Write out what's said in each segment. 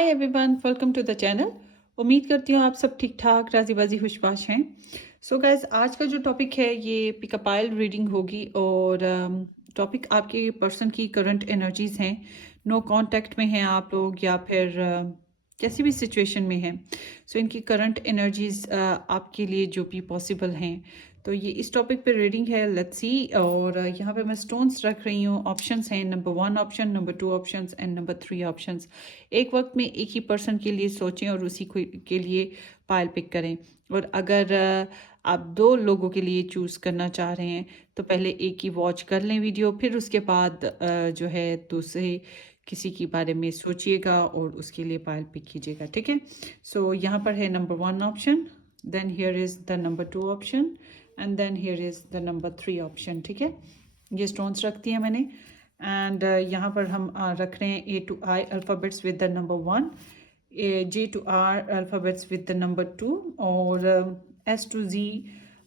Hi everyone, welcome to the channel. उम्मीद करती हूँ आप सब ठीक ठाक राजी बाजी खुशबाश हैं। सो गाइज, आज का जो टॉपिक है ये पिकअप आइल रीडिंग होगी और टॉपिक आपके पर्सन की करंट एनर्जीज हैं। नो कांटेक्ट में हैं आप लोग या फिर कैसी भी सिचुएशन में हैं। सो इनकी करंट एनर्जीज आपके लिए जो भी पॉसिबल हैं, तो ये इस टॉपिक पे रीडिंग है। लेट्स सी। और यहाँ पे मैं स्टोन्स रख रही हूँ। ऑप्शंस हैं number 1 option, number 2 options and number 3 options. एक वक्त में एक ही पर्सन के लिए सोचें और उसी के लिए पायल पिक करें। और अगर आप 2 लोगों के लिए चूज़ करना चाह रहे हैं तो पहले एक ही वॉच कर लें वीडियो, फिर उसके बाद जो है दूसरे किसी के बारे में सोचिएगा और उसके लिए पायल पिक कीजिएगा। ठीक है। सो यहाँ पर है number 1 option, then here is the number 2 option and then here is the number 3 option. ठीक है। ये स्टोन्स रखती हैं मैंने। एंड यहाँ पर हम रख रहे हैं A to I alphabets with the number 1, J to R alphabets with the number 2 और S to Z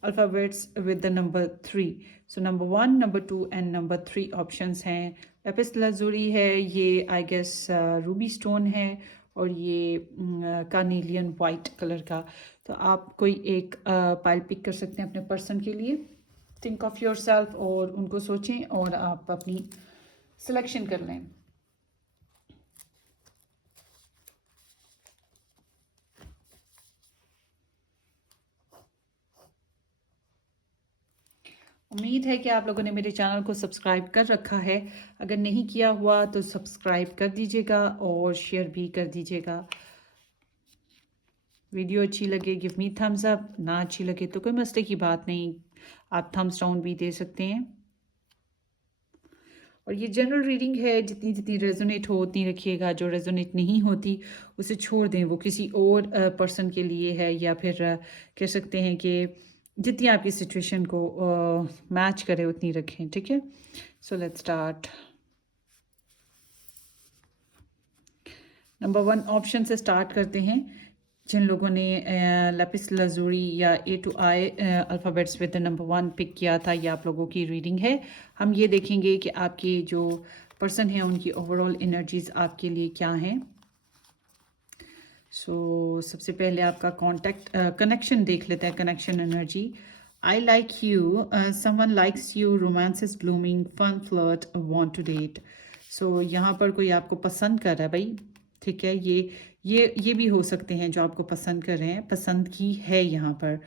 alphabets with the number 3। So number 1, number 2 and number 3 options हैं। लेपिस लाजुरी है, ये आई गेस रूबी स्टोन है और ये carnelian white colour का। तो आप कोई एक पाइल पिक कर सकते हैं अपने पर्सन के लिए। थिंक ऑफ योर सेल्फ और उनको सोचें और आप अपनी सिलेक्शन कर लें। उम्मीद है कि आप लोगों ने मेरे चैनल को सब्सक्राइब कर रखा है। अगर नहीं किया हुआ तो सब्सक्राइब कर दीजिएगा और शेयर भी कर दीजिएगा। वीडियो अच्छी लगे गिव मी थम्स अप, ना अच्छी लगे तो कोई मसले की बात नहीं, आप थम्स डाउन भी दे सकते हैं। और ये जनरल रीडिंग है, जितनी जितनी रेजोनेट हो उतनी रखिएगा, जो रेजोनेट नहीं होती उसे छोड़ दें, वो किसी और पर्सन के लिए है या फिर कह सकते हैं कि जितनी आपकी सिचुएशन को मैच करे उतनी रखें। ठीक है। So let's start. Number 1 option से स्टार्ट करते हैं। जिन लोगों ने लैपिस लाजुरी या A to I alphabets with the number 1 pick किया था, ये आप लोगों की रीडिंग है। हम ये देखेंगे कि आपके जो पर्सन हैं उनकी ओवरऑल एनर्जीज आपके लिए क्या हैं। सबसे पहले आपका कॉन्टैक्ट कनेक्शन देख लेते हैं। Connection energy, I like you, someone likes you, romance is blooming, fun flirt, want to date. यहाँ पर कोई आपको पसंद कर रहा है भाई। ठीक है। ये भी हो सकते हैं जो आपको पसंद कर रहे हैं, पसंद की है यहाँ पर।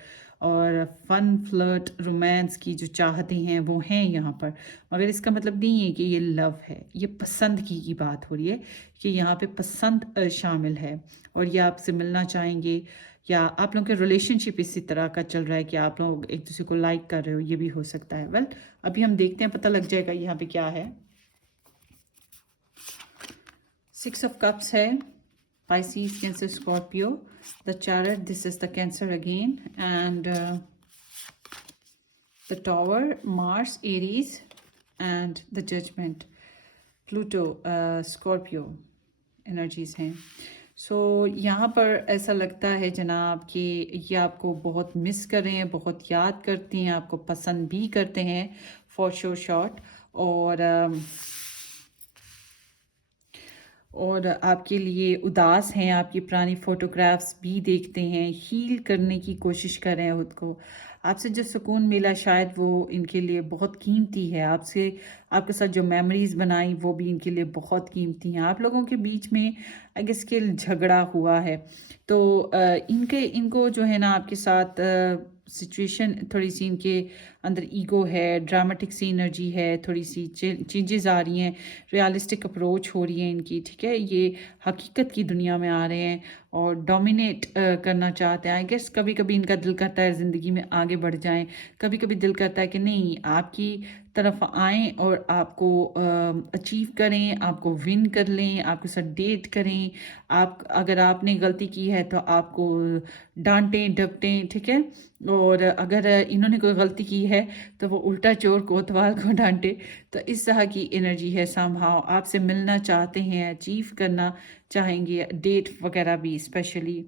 और फन फ्लर्ट रोमांस की जो चाहते हैं वो हैं यहाँ पर। मगर इसका मतलब नहीं है कि ये लव है, ये पसंद की बात हो रही है कि यहाँ पे पसंद शामिल है और ये आपसे मिलना चाहेंगे, या आप लोगों के रिलेशनशिप इसी तरह का चल रहा है कि आप लोग एक दूसरे को लाइक कर रहे हो, ये भी हो सकता है। वेल, अभी हम देखते हैं, पता लग जाएगा यहाँ पे क्या है। 6 ऑफ कप्स है, Pisces, Cancer, Scorpio, the Chariot, this is the Cancer again, and the Tower, Mars, Aries, and the Judgment, Pluto, Scorpio energies हैं। यहाँ पर ऐसा लगता है जनाब कि ये आपको बहुत मिस कर रहे हैं, बहुत याद करती हैं, आपको पसंद भी करते हैं फॉर श्योर शॉर्ट। और आपके लिए उदास हैं, आपकी पुरानी फ़ोटोग्राफ्स भी देखते हैं, हील करने की कोशिश कर रहे हैं खुद को। आपसे जो सुकून मिला शायद वो इनके लिए बहुत कीमती है। आपके साथ जो मेमोरीज़ बनाई वो भी इनके लिए बहुत कीमती हैं। आप लोगों के बीच में आई गेस के झगड़ा हुआ है, तो इनको जो है ना आपके साथ सिचुएशन थोड़ी सी इनके अंदर ईगो है, ड्रामेटिक सी एनर्जी है, थोड़ी सी चेंजेस आ रही हैं, रियलिस्टिक अप्रोच हो रही है इनकी। ठीक है। ये हकीकत की दुनिया में आ रहे हैं और डोमिनेट करना चाहते हैं। आई गेस कभी कभी इनका दिल करता है ज़िंदगी में आगे बढ़ जाएं, कभी कभी दिल करता है कि नहीं, आपकी तरफ आएँ और आपको अचीव करें, आपको विन कर लें, आपके साथ डेट करें। अगर आपने गलती की है तो आपको डांटें डपटें। ठीक है। और अगर इन्होंने कोई गलती की है तो वो उल्टा चोर कोतवाल को डांटे। तो इस तरह की एनर्जी है। समहाउ आपसे मिलना चाहते हैं, अचीव करना चाहेंगे, डेट वगैरह भी। स्पेशली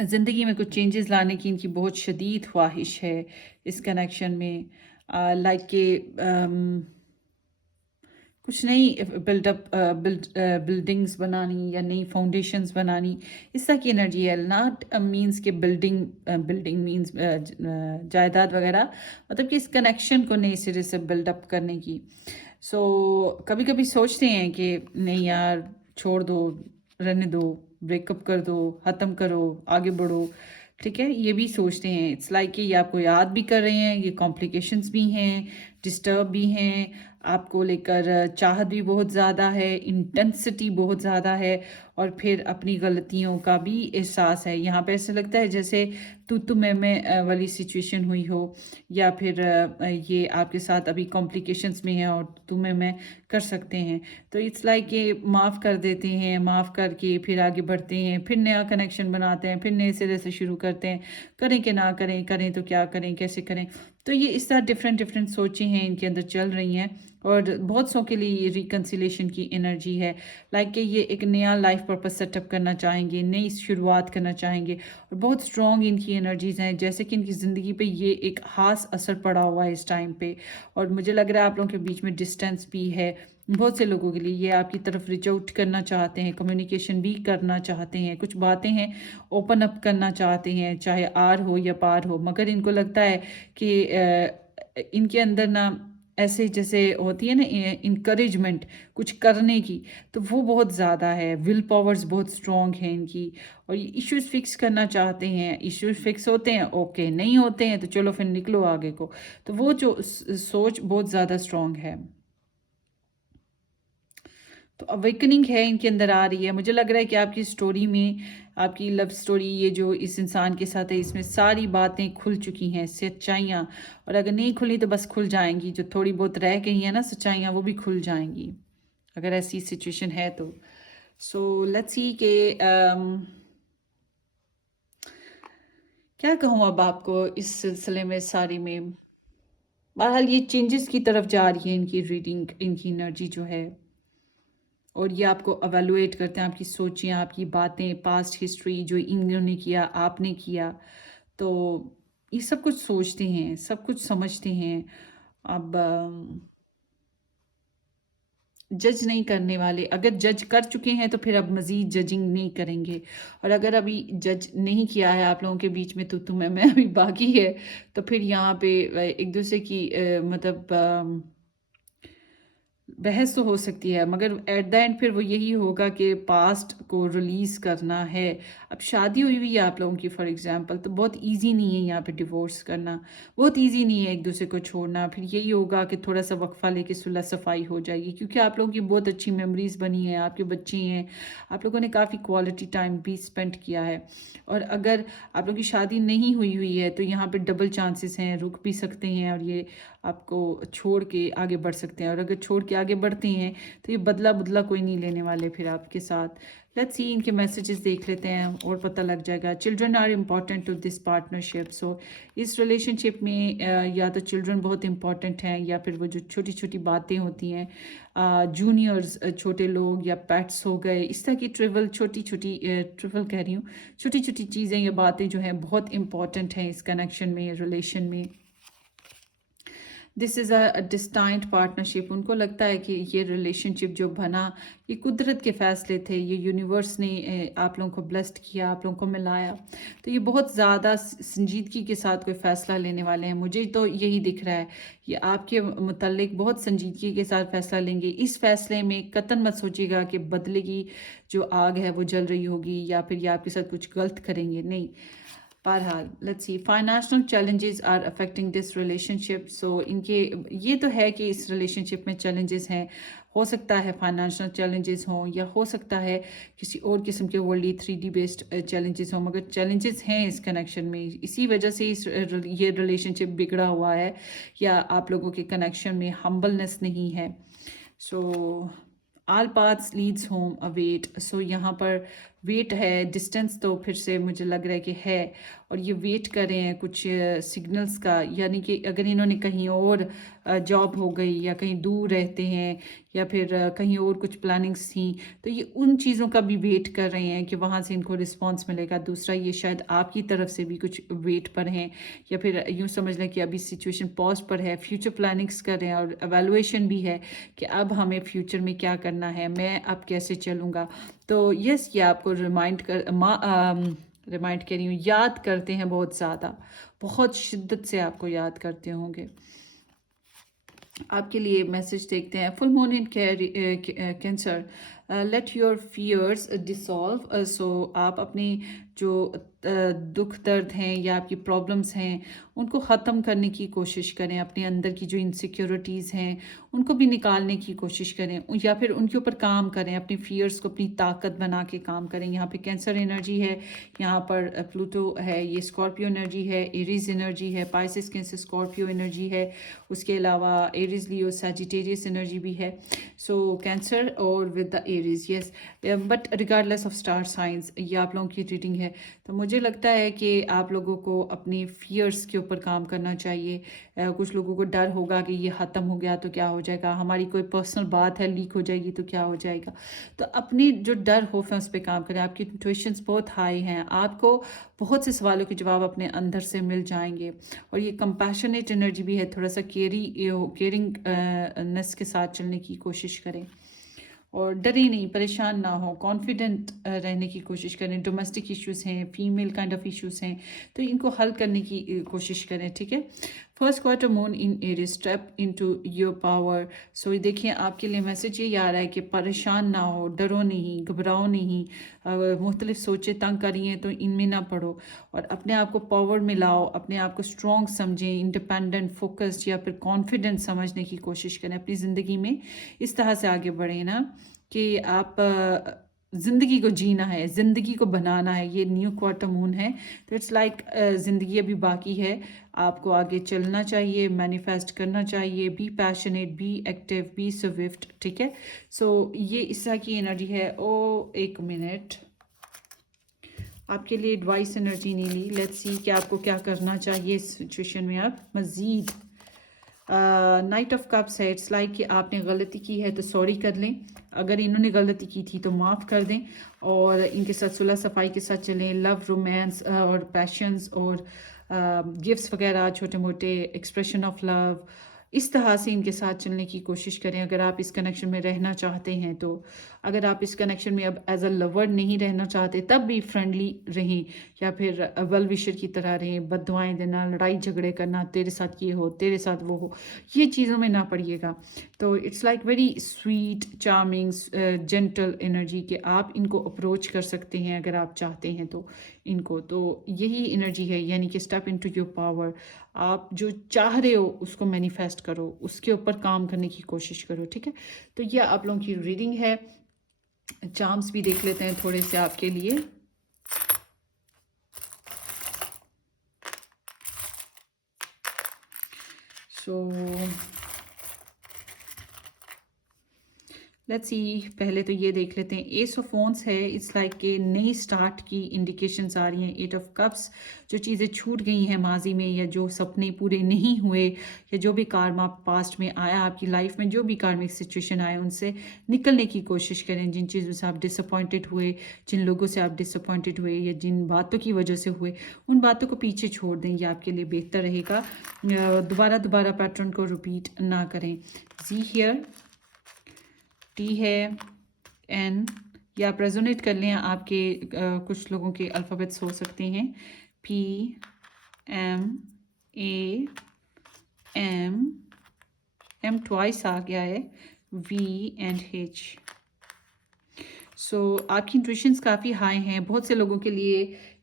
ज़िंदगी में कुछ चेंजेस लाने की इनकी बहुत शदीद ख्वाहिश है इस कनेक्शन में। लाइक के कुछ नई बिल्डिंग्स बनानी या नई फाउंडेशंस बनानी, इस तरह की एनर्जी है। नॉट मीन्स के बिल्डिंग मीन्स जायदाद वगैरह, मतलब कि इस कनेक्शन को नए सिरे से बिल्डअप करने की। सो कभी कभी सोचते हैं कि नहीं यार, छोड़ दो, रहने दो, ब्रेकअप कर दो, ख़त्म करो, आगे बढ़ो। ठीक है, ये भी सोचते हैं। इट्स लाइक कि ये आपको याद भी कर रहे हैं, ये कॉम्प्लिकेशंस भी हैं, डिस्टर्ब भी हैं, आपको लेकर चाहत भी बहुत ज़्यादा है, इंटेंसिटी बहुत ज़्यादा है, और फिर अपनी गलतियों का भी एहसास है। यहाँ पे ऐसा लगता है जैसे तू मैं वाली सिचुएशन हुई हो, या फिर ये आपके साथ अभी कॉम्प्लिकेशंस में है और तुम्हें मैं कर सकते हैं। तो इट्स लाइक ये माफ़ कर देते हैं, माफ़ करके फिर आगे बढ़ते हैं, फिर नया कनेक्शन बनाते हैं, फिर नए सिरे से शुरू करते हैं। करें कि ना करें, करें तो क्या करें, कैसे करें। तो ये इस तरह डिफरेंट डिफरेंट सोचें हैं इनके अंदर चल रही हैं, और बहुत सौ के लिए ये रिकन्सिलेशन की एनर्जी है। लाइक कि ये एक नया लाइफ पर्पस सेटअप करना चाहेंगे, नई शुरुआत करना चाहेंगे, और बहुत स्ट्रॉन्ग इनकी एनर्जीज हैं, जैसे कि इनकी ज़िंदगी पे ये एक ख़ास असर पड़ा हुआ है इस टाइम पे। और मुझे लग रहा है आप लोगों के बीच में डिस्टेंस भी है बहुत से लोगों के लिए। ये आपकी तरफ रिच आउट करना चाहते हैं, कम्युनिकेशन भी करना चाहते हैं, कुछ बातें हैं ओपन अप करना चाहते हैं, चाहे आर हो या पार हो। मगर इनको लगता है कि इनके अंदर ना ऐसे जैसे होती है ना इनकरेजमेंट कुछ करने की, तो वो बहुत ज़्यादा है। विल पावर्स बहुत स्ट्रॉन्ग है इनकी, और ये इश्यूज फिक्स करना चाहते हैं। इश्यूज फिक्स होते हैं, ओके, नहीं होते हैं तो चलो फिर निकलो आगे को। तो वो जो सोच बहुत ज़्यादा स्ट्रॉन्ग है। तो अवेकनिंग है इनके अंदर आ रही है। मुझे लग रहा है कि आपकी स्टोरी में, आपकी लव स्टोरी ये जो इस इंसान के साथ है, इसमें सारी बातें खुल चुकी हैं, सच्चाइयाँ। और अगर नहीं खुली तो बस खुल जाएंगी, जो थोड़ी बहुत रह गई हैं ना सच्चाइयाँ, वो भी खुल जाएंगी अगर ऐसी सिचुएशन है तो। सो लेट्स सी के क्या कहूँ अब आपको इस सिलसिले में सारी में। बहरहाल ये चेंजेस की तरफ जा रही है इनकी रीडिंग, इनकी एनर्जी जो है, और ये आपको अवेलुएट करते हैं, आपकी सोचें, आपकी बातें, पास्ट हिस्ट्री जो इन्होंने किया, आपने किया। तो ये सब कुछ सोचते हैं, सब कुछ समझते हैं। अब जज नहीं करने वाले। अगर जज कर चुके हैं तो फिर अब मज़ीद जजिंग नहीं करेंगे। और अगर अभी जज नहीं किया है आप लोगों के बीच में, तो तुम्हें मैं अभी बाकी है, तो फिर यहाँ पे एक दूसरे की मतलब बहस तो हो सकती है, मगर एट द एंड फिर वो यही होगा कि पास्ट को रिलीज़ करना है। अब शादी हुई हुई है आप लोगों की फॉर एग्जांपल, तो बहुत इजी नहीं है यहाँ पे डिवोर्स करना, बहुत इजी नहीं है एक दूसरे को छोड़ना। फिर यही होगा कि थोड़ा सा वक्फा लेके सुलह सफाई हो जाएगी, क्योंकि आप लोगों की बहुत अच्छी मेमोरीज बनी है, आपके बच्चे हैं, आप लोगों ने काफ़ी क्वालिटी टाइम भी स्पेंड किया है। और अगर आप लोगों की शादी नहीं हुई हुई है तो यहाँ पे डबल चांसेस हैं, रुक भी सकते हैं और ये आपको छोड़ के आगे बढ़ सकते हैं। और अगर छोड़ के आगे बढ़ते हैं तो ये बदला बदला कोई नहीं लेने वाले फिर आपके साथ। लेट्स सी इनके मैसेजेस देख लेते हैं और पता लग जाएगा। Children are important to this partnership. So इस रिलेशनशिप में या तो चिल्ड्रन बहुत इंपॉर्टेंट हैं, या फिर वो जो छोटी छोटी बातें होती हैं, जूनियर्स, छोटे लोग, या पेट्स हो गए, इस तरह की छोटी छोटी ट्रिवल कह रही हूँ, छोटी छोटी चीज़ें या बातें जो हैं बहुत इंपॉर्टेंट हैं इस कनेक्शन में, रिलेशन में। This is a distinct partnership. उनको लगता है कि ये रिलेशनशिप जो बना, ये कुदरत के फ़ैसले थे, ये यूनिवर्स ने आप लोगों को ब्लेस्ड किया, आप लोगों को मिलाया। तो ये बहुत ज़्यादा संजीदगी के साथ कोई फ़ैसला लेने वाले हैं, मुझे तो यही दिख रहा है। ये आपके मुतल्लिक बहुत संजीदगी के साथ फ़ैसला लेंगे। इस फ़ैसले में कतन मत सोचिएगा कि बदले की जो आग है वो जल रही होगी, या फिर ये आपके साथ कुछ गलत करेंगे, नहीं। बहरहाल let's see, financial challenges are affecting this relationship. So इनके ये तो है कि इस रिलेशनशिप में चैलेंजेस हैं। हो सकता है फाइनेंशियल चैलेंजेस हों, या हो सकता है किसी और किस्म के वर्ल्डली 3D बेस्ड चैलेंजेस हों, मगर चैलेंजेस हैं इस कनेक्शन में। इसी वजह से ये रिलेशनशिप बिगड़ा हुआ है, या आप लोगों के कनेक्शन में हम्बलनेस नहीं है। So all paths leads home await. So यहाँ पर वेट है, डिस्टेंस तो फिर से मुझे लग रहा है कि है, और ये वेट कर रहे हैं कुछ सिग्नल्स का, यानी कि अगर इन्होंने कहीं और जॉब हो गई या कहीं दूर रहते हैं या फिर कहीं और कुछ प्लानिंग्स थी, तो ये उन चीज़ों का भी वेट कर रहे हैं कि वहाँ से इनको रिस्पांस मिलेगा। दूसरा, ये शायद आपकी तरफ से भी कुछ वेट पर हैं, या फिर यूँ समझ लें कि अभी सिचुएशन पॉज पर है, फ्यूचर प्लानिंग्स कर रहे हैं और एवेलुएशन भी है कि अब हमें फ्यूचर में क्या करना है, मैं अब कैसे चलूँगा। तो यस, ये आपको रिमाइंड कह रही हूँ, याद करते हैं बहुत ज़्यादा, बहुत शिद्दत से आपको याद करते होंगे। आपके लिए मैसेज देखते हैं। Full moon in Cancer, let your fears dissolve. So आप अपनी जो दुख दर्द हैं या आपकी प्रॉब्लम्स हैं उनको ख़त्म करने की कोशिश करें, अपने अंदर की जो इनसिक्योरिटीज़ हैं उनको भी निकालने की कोशिश करें, या फिर उनके ऊपर काम करें, अपनी फियर्स को अपनी ताकत बना के काम करें। यहाँ पे कैंसर एनर्जी है, यहाँ पर प्लूटो है, ये स्कॉर्पियो एनर्जी है, एरीज एनर्जी है, पाइसिस कैंसर स्कॉर्पियो एनर्जी है, उसके अलावा एरीज लियो सैजिटेरियस एनर्जी भी है। सो कैंसर और with the Aries, yes, but regardless of star signs ये आप लोगों की रीडिंग है। तो मुझे लगता है कि आप लोगों को अपनी फियर्स के ऊपर काम करना चाहिए। कुछ लोगों को डर होगा कि ये ख़त्म हो गया तो क्या हो जाएगा, हमारी कोई पर्सनल बात है लीक हो जाएगी तो क्या हो जाएगा। तो अपनी जो डर खौफ है उस पर काम करें। आपकी इंट्यूशंस बहुत हाई हैं, आपको बहुत से सवालों के जवाब अपने अंदर से मिल जाएंगे। और ये कंपैशनेट एनर्जी भी है, थोड़ा सा केयरिंग नेस के साथ चलने की कोशिश करें और डरे नहीं, परेशान ना हो, कॉन्फिडेंट रहने की कोशिश करें। डोमेस्टिक इश्यूज़ हैं, फीमेल काइंड ऑफ इश्यूज़ हैं, तो इनको हल करने की कोशिश करें, ठीक है। First quarter moon in Aries, step into your power. So देखिए आपके लिए मैसेज ये आ रहा है कि परेशान ना हो, डरो नहीं, घबराओ नहीं, मुख्तलिफ सोचें तंग करी हैं तो इनमें ना पड़ो, और अपने आप को पावर में लाओ, अपने आप को स्ट्रॉन्ग समझें, इंडिपेंडेंट, फोकस्ड या फिर कॉन्फिडेंट समझने की कोशिश करें। अपनी ज़िंदगी में इस तरह से आगे बढ़ें ना कि आप ज़िंदगी को जीना है, ज़िंदगी को बनाना है। ये न्यू क्वार्टर मून है, तो इट्स लाइक ज़िंदगी अभी बाकी है, आपको आगे चलना चाहिए, मैनिफेस्ट करना चाहिए, be passionate, be active, be swift, ठीक है। सो ये इस तरह की एनर्जी है। ओ एक मिनट, आपके लिए एडवाइस एनर्जी नहीं ली, लेट्स सी कि आपको क्या करना चाहिए इस सिचुएशन में। आप मज़ीद नाइट ऑफ कप्स है, इट्स लाइक कि आपने गलती की है तो सॉरी कर लें, अगर इन्होंने गलती की थी तो माफ़ कर दें, और इनके साथ सुलह सफाई के साथ चलें। लव, रोमांस और पैशंस और गिफ्ट्स वगैरह, छोटे मोटे एक्सप्रेशन ऑफ लव, इस तरह से इनके साथ चलने की कोशिश करें अगर आप इस कनेक्शन में रहना चाहते हैं तो। अगर आप इस कनेक्शन में अब एज अ लवर नहीं रहना चाहते तब भी फ्रेंडली रहें, या फिर वेल विशर की तरह रहें। बददुआएं देना, लड़ाई झगड़े करना, तेरे साथ ये हो, तेरे साथ वो हो, ये चीज़ों में ना पड़िएगा। तो it's like very sweet, charming, gentle energy कि आप इनको अप्रोच कर सकते हैं अगर आप चाहते हैं तो इनको। तो यही एनर्जी है, यानी कि स्टेप इनटू योर पावर। आप जो चाह रहे हो उसको मैनिफेस्ट करो, उसके ऊपर काम करने की कोशिश करो, ठीक है। तो यह आप लोगों की रीडिंग है। चार्म्स भी देख लेते हैं थोड़े से आपके लिए। सो लेट्स सी, पहले तो ये देख लेते हैं। एस ऑफ वॉन्ड्स है, इट्स लाइक कि नई स्टार्ट की इंडिकेशंस आ रही हैं। एट ऑफ कप्स, जो चीज़ें छूट गई हैं माजी में, या जो सपने पूरे नहीं हुए, या जो भी कार्मा पास्ट में आया आपकी लाइफ में, जो भी कार्मिक सिचुएशन आए उनसे निकलने की कोशिश करें। जिन चीज़ों से आप डिसअपॉइंटेड हुए, जिन लोगों से आप डिसअपॉइंटेड हुए, या जिन बातों की वजह से हुए, उन बातों को पीछे छोड़ दें, ये आपके लिए बेहतर रहेगा। दोबारा पैटर्न को रिपीट ना करें। जी हियर टी है, एन, या आप रेजोनेट कर लें, आपके कुछ लोगों के अल्फ़ाबेट्स हो सकते हैं। पी, एम, ए, एम ट्वाइस आ गया है, वी एंड एच। सो आपकी इंट्यूशंस काफ़ी हाई हैं। बहुत से लोगों के लिए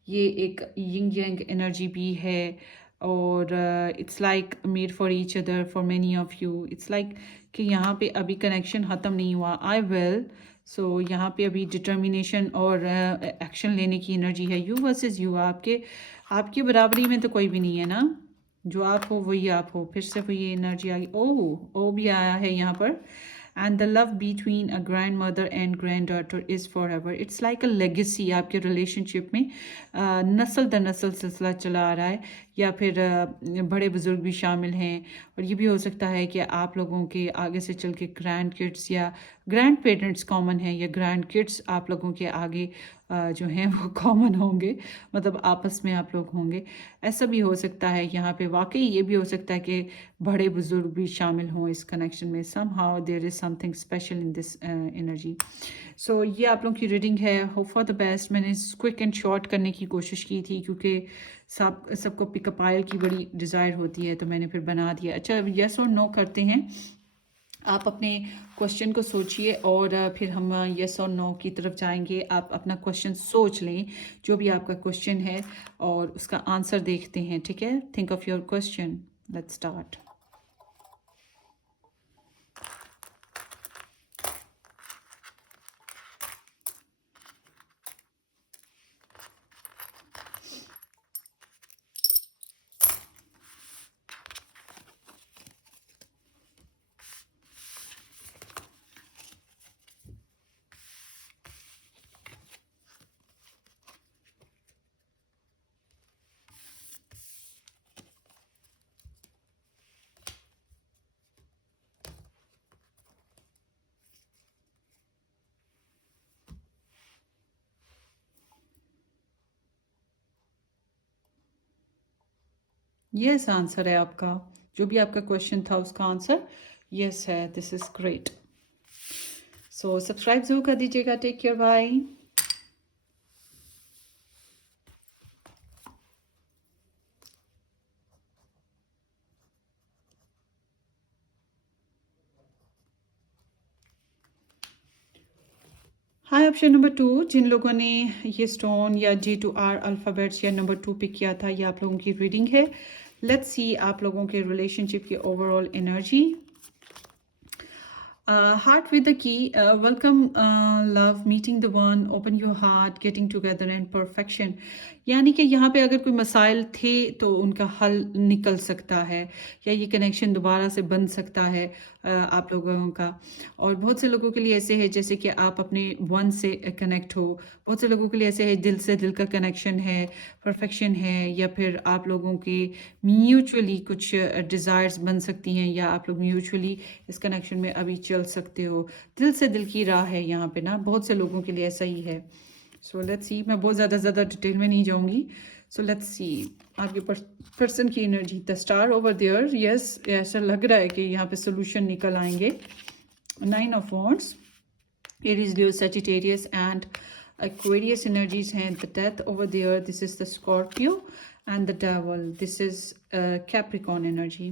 ये एक यिंग यांग एनर्जी भी है, और it's like made for each other for many of you. It's like कि यहाँ पे अभी कनेक्शन ख़त्म नहीं हुआ, आई विल। सो यहाँ पे अभी डिटर्मिनेशन और एक्शन लेने की एनर्जी है। यू वर्सेस यू, आपके बराबरी में तो कोई भी नहीं है ना, जो आप हो वही आप हो। फिर से वो ये एनर्जी आ गई, ओ भी आया है यहाँ पर। And the love between a grand mother and grand daughter is for ever. It's like a legacy, आपके रिलेशनशिप में नस्ल दर नस्ल सिलसिला चला आ रहा है, या फिर बड़े बुजुर्ग भी शामिल हैं। और ये भी हो सकता है कि आप लोगों के आगे से चल के ग्रैंड किड्स या ग्रैंड पेरेंट्स कॉमन हैं, या ग्रैंड किड्स आप लोगों के आगे जो हैं वो कॉमन होंगे, मतलब आपस में आप लोग होंगे। ऐसा भी हो सकता है यहाँ पे। वाकई ये भी हो सकता है कि बड़े बुजुर्ग भी शामिल हों इस कनेक्शन में। Somehow there is something special in this energy. So ये आप लोगों की रीडिंग है। Hope for the best. मैंने क्विक एंड शॉर्ट करने की कोशिश की थी, क्योंकि सबको पिकअप आयल की बड़ी डिज़ायर होती है, तो मैंने फिर बना दिया। अच्छा, यस और नो करते हैं। आप अपने क्वेश्चन को सोचिए और फिर हम यस और नो की तरफ जाएंगे। आप अपना क्वेश्चन सोच लें, जो भी आपका क्वेश्चन है, और उसका आंसर देखते हैं, ठीक है? Think of your question. Let's start. Yes answer है आपका। जो भी आपका क्वेश्चन था उसका आंसर यस है। This is great. So subscribe जरूर कर दीजिएगा। Take care, bye. Hi, option number 2, जिन लोगों ने ये स्टोन या G to R अल्फ़ाबेट्स या नंबर 2 पिक किया था, ये आप लोगों की रीडिंग है। लेट्स सी आप लोगों के रिलेशनशिप की overall energy. Heart with the key, welcome, love, meeting the one, open your heart, getting together and perfection। यानी कि यहाँ पे अगर कोई मसाइल थे तो उनका हल निकल सकता है, या ये कनेक्शन दोबारा से बन सकता है आप लोगों का। और बहुत से लोगों के लिए ऐसे है जैसे कि आप अपने वन से कनेक्ट हो। बहुत से लोगों के लिए ऐसे है दिल से दिल का कनेक्शन है, परफेक्शन है, या फिर आप लोगों के म्यूचुअली कुछ डिज़ायर्स बन सकती हैं, या आप लोग म्यूचुअली इस कनेक्शन में अभी चल सकते हो। दिल से दिल की राह है यहाँ पे ना, बहुत से लोगों के लिए ऐसा ही है। So let's see. मैं बहुत ज़्यादा डिटेल में नहीं जाऊँगी। सो लेट्स सी आपके पर्सन की energy. The star over there, yes, ऐसा लग रहा है कि यहाँ पे सोल्यूशन निकल आएंगे। 9 of wands, Aries, Leo, Sagittarius and Aquarius energies हैं. The death over there, this is the Scorpio, and the devil, this is Capricorn energy.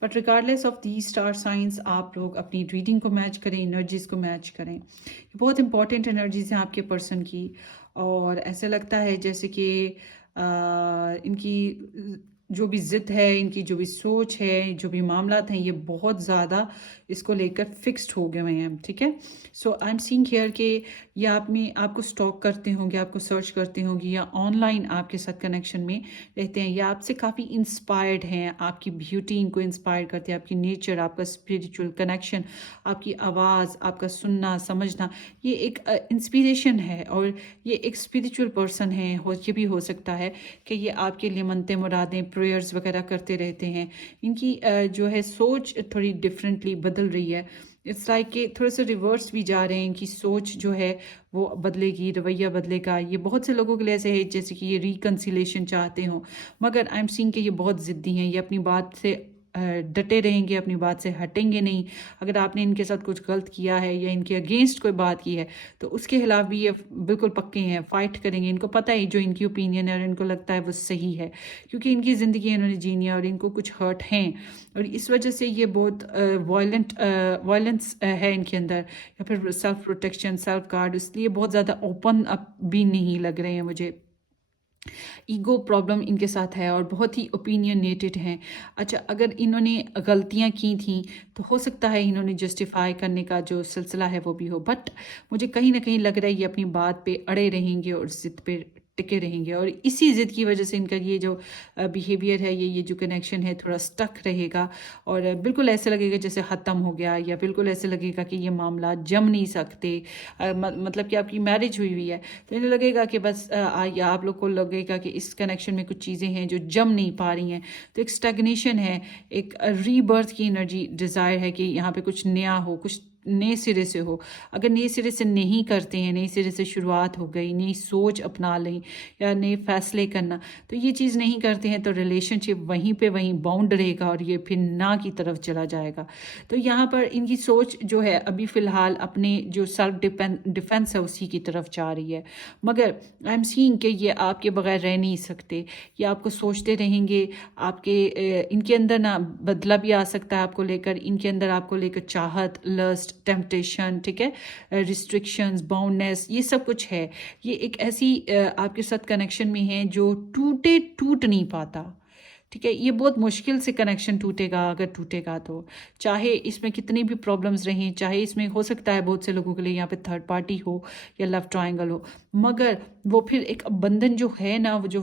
But regardless of these star signs, आप लोग अपनी रीडिंग को match करें, energies को match करें। ये बहुत इंपॉर्टेंट एनर्जीज हैं आपके पर्सन की, और ऐसे लगता है जैसे कि इनकी जो भी ज़िद है, इनकी जो भी सोच है, जो भी मामला हैं, ये बहुत ज़्यादा इसको लेकर फिक्स्ड हो गए हैं, ठीक है? सो आई एम सीइंग हियर कि ये आपको स्टॉक करते होंगे, आपको सर्च करते होंगे, या ऑनलाइन आपके साथ कनेक्शन में रहते हैं, या आपसे काफ़ी इंस्पायर्ड हैं। आपकी ब्यूटी इनको इंस्पायर करती है, आपकी नेचर, आपका स्पिरिचुअल कनेक्शन, आपकी आवाज़, आपका सुनना समझना, ये एक इंस्पिरेशन है। और ये एक स्पिरिचुअल पर्सन है। ये भी हो सकता है कि ये आपके लिए मनते मुरादें, प्रेयर्स वगैरह करते रहते हैं। इनकी जो है सोच थोड़ी डिफरेंटली बदल रही है। इट्स लाइक कि थोड़े से रिवर्स भी जा रहे हैं कि सोच जो है वो बदलेगी, रवैया बदलेगा। ये बहुत से लोगों के लिए ऐसे है जैसे कि ये रिकन्सिलेशन चाहते हो, मगर आई एम सीइंग कि ये बहुत ज़िद्दी हैं। ये अपनी बात से डटे रहेंगे, अपनी बात से हटेंगे नहीं। अगर आपने इनके साथ कुछ गलत किया है या इनके अगेंस्ट कोई बात की है, तो उसके खिलाफ भी ये बिल्कुल पक्के हैं, फाइट करेंगे। इनको पता है जो इनकी ओपिनियन है और इनको लगता है वो सही है, क्योंकि इनकी ज़िंदगी इन्होंने जीनी है और इनको कुछ हर्ट हैं, और इस वजह से ये बहुत वायलेंस है इनके अंदर, या फिर सेल्फ प्रोटेक्शन, सेल्फ गार्ड, इसलिए बहुत ज़्यादा ओपन अप भी नहीं लग रहे हैं मुझे। ईगो प्रॉब्लम इनके साथ है और बहुत ही ओपिनियनेटेड हैं। अच्छा, अगर इन्होंने गलतियां की थी तो हो सकता है इन्होंने जस्टिफाई करने का जो सिलसिला है वो भी हो, बट मुझे कहीं ना कहीं लग रहा है ये अपनी बात पे अड़े रहेंगे और ज़िद पे टिके रहेंगे और इसी ज़िद की वजह से इनका ये जो बिहेवियर है, ये जो कनेक्शन है थोड़ा स्टक रहेगा और बिल्कुल ऐसे लगेगा जैसे ख़त्म हो गया या बिल्कुल ऐसे लगेगा कि ये मामला जम नहीं सकते। मतलब कि आपकी मैरिज हुई हुई है तो इन्हें लगेगा कि बस या आप लोग को लगेगा कि इस कनेक्शन में कुछ चीज़ें हैं जो जम नहीं पा रही हैं, तो एक स्टैग्नेशन है, एक रीबर्थ की एनर्जी डिज़ायर है कि यहाँ पे कुछ नया हो, कुछ नए सिरे से हो। अगर नए सिरे से नहीं करते हैं, नए सिरे से शुरुआत हो गई, नई सोच अपना लें या नए फैसले करना, तो ये चीज़ नहीं करते हैं तो रिलेशनशिप वहीं पे वहीं बाउंड रहेगा और ये फिर ना की तरफ चला जाएगा। तो यहाँ पर इनकी सोच जो है अभी फ़िलहाल अपने जो सेल्फ डिफेंस है उसी की तरफ जा रही है, मगर आई एम सीइंग कि ये आपके बगैर रह नहीं सकते, ये आपको सोचते रहेंगे। इनके अंदर ना बदला भी आ सकता है आपको लेकर, इनके अंदर आपको लेकर चाहत, लस्ट, टेम्पटेशन, ठीक है, रिस्ट्रिक्शंस, बाउंडनेस, ये सब कुछ है। ये एक ऐसी आपके साथ कनेक्शन में है जो टूट नहीं पाता, ठीक है। ये बहुत मुश्किल से कनेक्शन टूटेगा, अगर टूटेगा तो चाहे इसमें कितनी भी प्रॉब्लम्स रहें, चाहे इसमें हो सकता है बहुत से लोगों के लिए यहाँ पे थर्ड पार्टी हो या लव ट्रायंगल हो, मगर वो फिर एक बंधन जो है ना, वो जो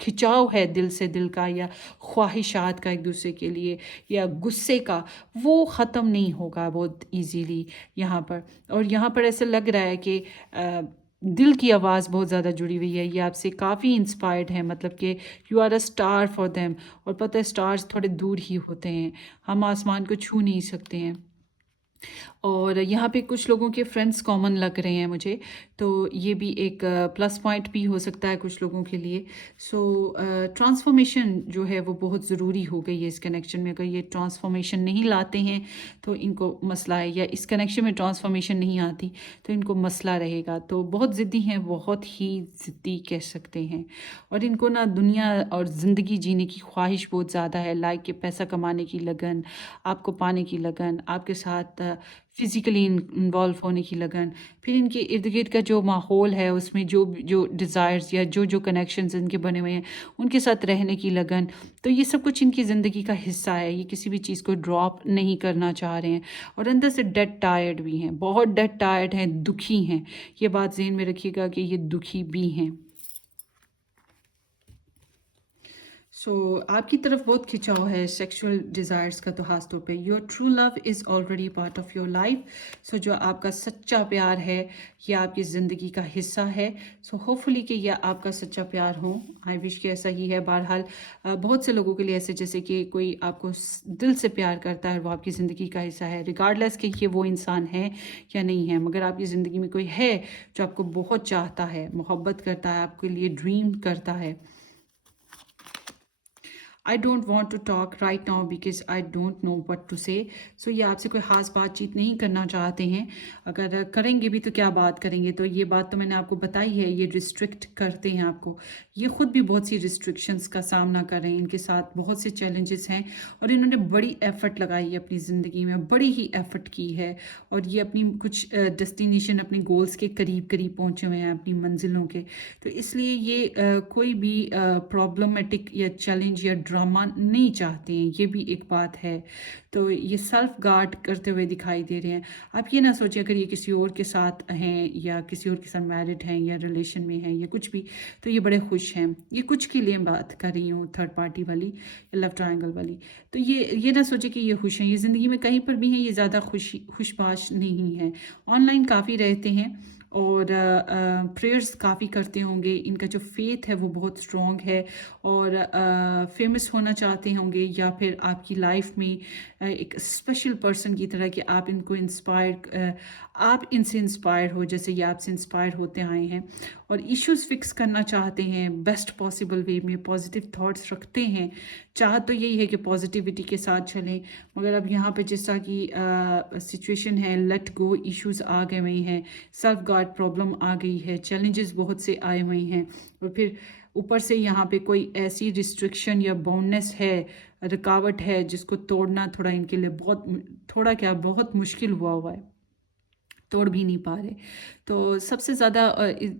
खिंचाव है दिल से दिल का या ख्वाहिशात का एक दूसरे के लिए या गुस्से का, वो ख़त्म नहीं होगा बहुत इजीली यहाँ पर। और यहाँ पर ऐसा लग रहा है कि दिल की आवाज़ बहुत ज़्यादा जुड़ी हुई है, ये आपसे काफ़ी इंस्पायर्ड है, मतलब कि you are a star for them. और पता है स्टार्स थोड़े दूर ही होते हैं, हम आसमान को छू नहीं सकते हैं। और यहाँ पे कुछ लोगों के फ्रेंड्स कॉमन लग रहे हैं मुझे, तो ये भी एक प्लस पॉइंट भी हो सकता है कुछ लोगों के लिए। सो ट्रांसफॉर्मेशन जो है वो बहुत ज़रूरी हो गई है इस कनेक्शन में। अगर ये ट्रांसफॉर्मेशन नहीं लाते हैं तो इनको मसला है, या इस कनेक्शन में ट्रांसफॉर्मेशन नहीं आती तो इनको मसला रहेगा। तो बहुत ज़िद्दी हैं, बहुत ही ज़िद्दी कह सकते हैं, और इनको ना दुनिया और ज़िंदगी जीने की ख्वाहिश बहुत ज़्यादा है, लाइक कि पैसा कमाने की लगन, आपको पाने की लगन, आपके साथ फिज़िकली इन्वॉल्व होने की लगन, फिर इनके इर्द गिर्द का जो माहौल है उसमें जो जो डिज़ायर्स या जो जो कनेक्शंस इनके बने हुए हैं उनके साथ रहने की लगन, तो ये सब कुछ इनकी ज़िंदगी का हिस्सा है। ये किसी भी चीज़ को ड्रॉप नहीं करना चाह रहे हैं और अंदर से डेड टायर्ड भी हैं, बहुत डेड टायर्ड हैं, दुखी हैं। ये बात ज़हन में रखिएगा कि ये दुखी भी हैं। आपकी तरफ बहुत खिंचाव है सेक्सुअल डिज़ायर्स का, तो खास तौर पे your true love is already part of your life. जो आपका सच्चा प्यार है ये आपकी ज़िंदगी का हिस्सा है। होपफुली कि यह आपका सच्चा प्यार हो, आई विश कि ऐसा ही है। बहरहाल बहुत से लोगों के लिए ऐसे जैसे कि कोई आपको दिल से प्यार करता है, वो आपकी ज़िंदगी का हिस्सा है, रिगार्डलेस कि ये वो इंसान है या नहीं है, मगर आपकी ज़िंदगी में कोई है जो आपको बहुत चाहता है, मोहब्बत करता है, आपके लिए ड्रीम करता है। I don't want to talk right now because I don't know what to say. ये आपसे कोई ख़ास बातचीत नहीं करना चाहते हैं, अगर करेंगे भी तो क्या बात करेंगे। तो ये बात तो मैंने आपको बताई है, ये रिस्ट्रिक्ट करते हैं आपको, ये ख़ुद भी बहुत सी रिस्ट्रिक्शंस का सामना कर रहे हैं, इनके साथ बहुत से चैलेंजेस हैं और इन्होंने बड़ी एफ़र्ट लगाई है अपनी ज़िंदगी में, बड़ी ही एफ़र्ट की है और ये अपनी कुछ डेस्टिनेशन, अपने गोल्स के करीब करीब पहुँचे हुए हैं, अपनी मंजिलों के। तो इसलिए ये कोई भी प्रॉब्लमेटिक या चैलेंज या ड्रामा नहीं चाहते हैं, ये भी एक बात है। तो ये सेल्फ गार्ड करते हुए दिखाई दे रहे हैं। आप ये ना सोचें अगर ये किसी और के साथ हैं या किसी और के साथ मैरिड हैं या रिलेशन में हैं या कुछ भी, तो ये बड़े खुश हैं। ये कुछ के लिए बात कर रही हूँ, थर्ड पार्टी वाली या लव ट्रायंगल वाली। तो ये ना सोचे कि ये खुश हैं, ये ज़िंदगी में कहीं पर भी हैं, ये ज़्यादा खुशबाश नहीं है। ऑनलाइन काफ़ी रहते हैं और प्रेयर्स काफ़ी करते होंगे, इनका जो फेथ है वो बहुत स्ट्रॉन्ग है और फेमस होना चाहते होंगे, या फिर आपकी लाइफ में एक स्पेशल पर्सन की तरह कि आप इनको आप इनसे इंस्पायर हो जैसे ये आपसे इंस्पायर होते आए हैं, और इश्यूज फिक्स करना चाहते हैं बेस्ट पॉसिबल वे में, पॉजिटिव थॉट्स रखते हैं। चाह तो यही है कि पॉजिटिविटी के साथ चलें, मगर अब यहाँ पे जिस तरह की सिचुएशन है, लेट गो इश्यूज आ गए हुए हैं, सेल्फ गार्ड प्रॉब्लम आ गई है, चैलेंजेस बहुत से आए हुए हैं, और फिर ऊपर से यहाँ पे कोई ऐसी रिस्ट्रिक्शन या बाउंडनेस है, रुकावट है जिसको तोड़ना थोड़ा इनके लिए बहुत मुश्किल हुआ है, तोड़ भी नहीं पा रहे। तो सबसे ज़्यादा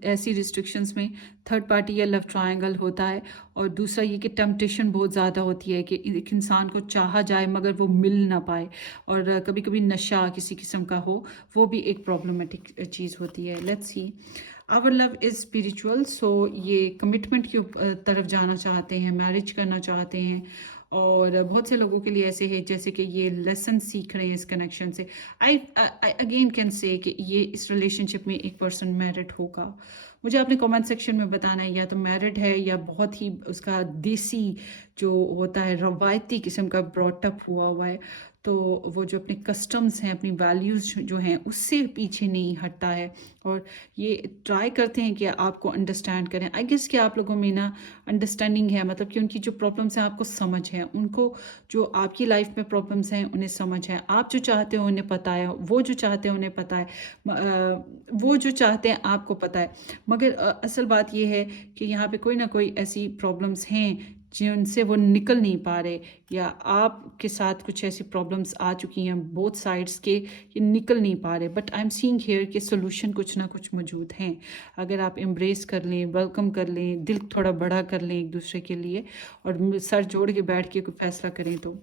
ऐसी रिस्ट्रिक्शंस में थर्ड पार्टी या लव ट्रायंगल होता है, और दूसरा ये कि टेम्पटेशन बहुत ज़्यादा होती है कि एक इंसान को चाहा जाए मगर वो मिल ना पाए, और कभी कभी नशा किसी किस्म का हो, वो भी एक प्रॉब्लमेटिक चीज़ होती है। Let's see our love is spiritual, so ये कमिटमेंट की तरफ जाना चाहते हैं, मैरिज करना चाहते हैं। और बहुत से लोगों के लिए ऐसे है जैसे कि ये लेसन सीख रहे हैं इस कनेक्शन से। आई अगेन कैन से कि ये इस रिलेशनशिप में एक पर्सन मैरिड होगा। मुझे आपने कमेंट सेक्शन में बताना है या तो मैरिड है या बहुत ही उसका देसी जो होता है रवायती किस्म का ब्रॉटअप हुआ है, तो वो जो अपने कस्टम्स हैं, अपनी वैल्यूज़ जो हैं उससे पीछे नहीं हटता है। और ये ट्राई करते हैं कि आपको अंडरस्टैंड करें। आई गेस कि आप लोगों में ना अंडरस्टैंडिंग है, मतलब कि उनकी जो प्रॉब्लम्स हैं आपको समझ है, उनको जो आपकी लाइफ में प्रॉब्लम्स हैं उन्हें समझ है, आप जो चाहते हो उन्हें पता है, वो जो चाहते हैं उन्हें पता है, वो जो चाहते हैं आपको पता है। मगर असल बात ये है कि यहाँ पे कोई ना कोई ऐसी प्रॉब्लम्स हैं जिनसे वो निकल नहीं पा रहे, या आपके साथ कुछ ऐसी प्रॉब्लम्स आ चुकी हैं बोथ साइड्स के, ये निकल नहीं पा रहे। But I am seeing here कि सोल्यूशन कुछ ना कुछ मौजूद हैं। अगर आप एम्ब्रेस कर लें, वेलकम कर लें, दिल थोड़ा बड़ा कर लें एक दूसरे के लिए, और सर जोड़ के बैठ के कोई फैसला करें तो।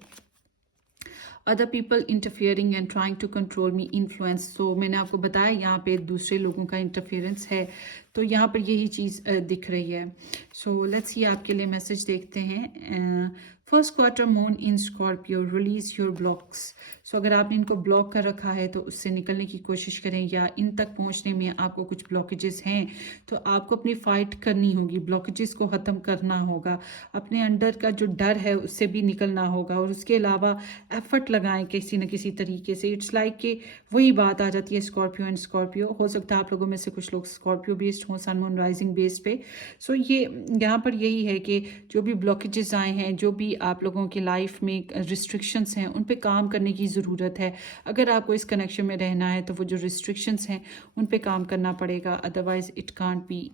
Other people interfering and trying to control me, influence. तो मैंने आपको बताया यहाँ पे दूसरे लोगों का इंटरफेरेंस है, तो यहाँ पर यही चीज़ दिख रही है। सो लेट्स ये आपके लिए मैसेज देखते हैं। First quarter moon in Scorpio, release your blocks. So अगर आपने इनको ब्लॉक कर रखा है तो उससे निकलने की कोशिश करें, या इन तक पहुँचने में आपको कुछ ब्लॉकेजेस हैं तो आपको अपनी फ़ाइट करनी होगी, ब्लॉकेजेस को ख़त्म करना होगा, अपने अंदर का जो डर है उससे भी निकलना होगा, और उसके अलावा एफर्ट लगाएं किसी न किसी तरीके से। इट्स लाइक कि वही बात आ जाती है स्कॉर्पियो एंड स्कॉर्पियो। हो सकता है आप लोगों में से कुछ लोग स्कॉर्पियो बेस्ड हों, सन मून राइजिंग बेस्ड पे। सो ये यहाँ पर यही है कि जो भी ब्लॉकेजेस आए हैं, जो भी आप लोगों की लाइफ में रिस्ट्रिक्शंस हैं, उन पे काम करने की ज़रूरत है। अगर आपको इस कनेक्शन में रहना है तो वो जो रिस्ट्रिक्शंस हैं उन पे काम करना पड़ेगा, otherwise it can't be.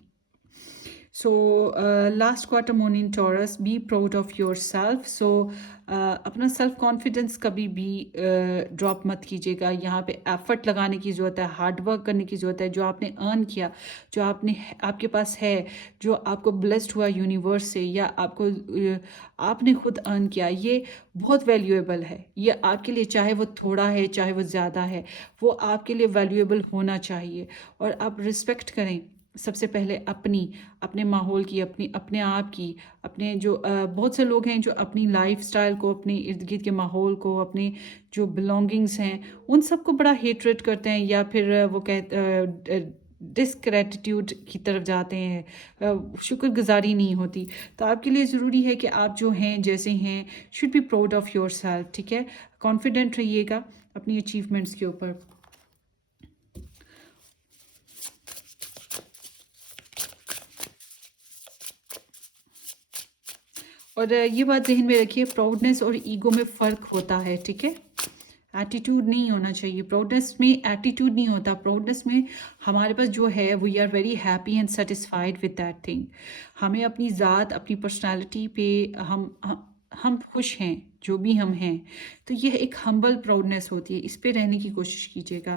So, last quarter moon in Taurus, be proud of yourself. So, अपना सेल्फ कॉन्फिडेंस कभी भी ड्रॉप मत कीजिएगा। यहाँ पे एफर्ट लगाने की ज़रूरत है, हार्ड वर्क करने की ज़रूरत है। जो आपने अर्न किया, जो आपके पास है, जो आपको ब्लेस्ड हुआ यूनिवर्स से, या आपने खुद अर्न किया, ये बहुत वैल्यूएबल है। ये आपके लिए, चाहे वो थोड़ा है चाहे वो ज़्यादा है, वो आपके लिए वैल्यूएबल होना चाहिए। और आप रिस्पेक्ट करें सबसे पहले अपने माहौल की, अपने आप की, अपने जो बहुत से लोग हैं जो अपनी लाइफस्टाइल को, अपने इर्द गिर्द के माहौल को, अपने जो बिलोंगिंग्स हैं उन सबको बड़ा हेटरेट करते हैं, या फिर वो कहते डिसग्रेटिट्यूड की तरफ जाते हैं, शुक्रगुजारी नहीं होती। तो आपके लिए ज़रूरी है कि आप जो हैं जैसे हैं, should be proud of your self. ठीक है, कॉन्फिडेंट रहिएगा अपनी अचीवमेंट्स के ऊपर। और ये बात जहन में रखिए, प्राउडनेस और ईगो में फ़र्क होता है। ठीक है, एटीट्यूड नहीं होना चाहिए, प्राउडनेस में एटीट्यूड नहीं होता। प्राउडनेस में हमारे पास जो है, we are very happy and satisfied with that thing. हमें अपनी ज़ात, अपनी पर्सनालिटी पे हम खुश हैं जो भी हम हैं। तो यह एक हम्बल प्राउडनेस होती है, इस पे रहने की कोशिश कीजिएगा।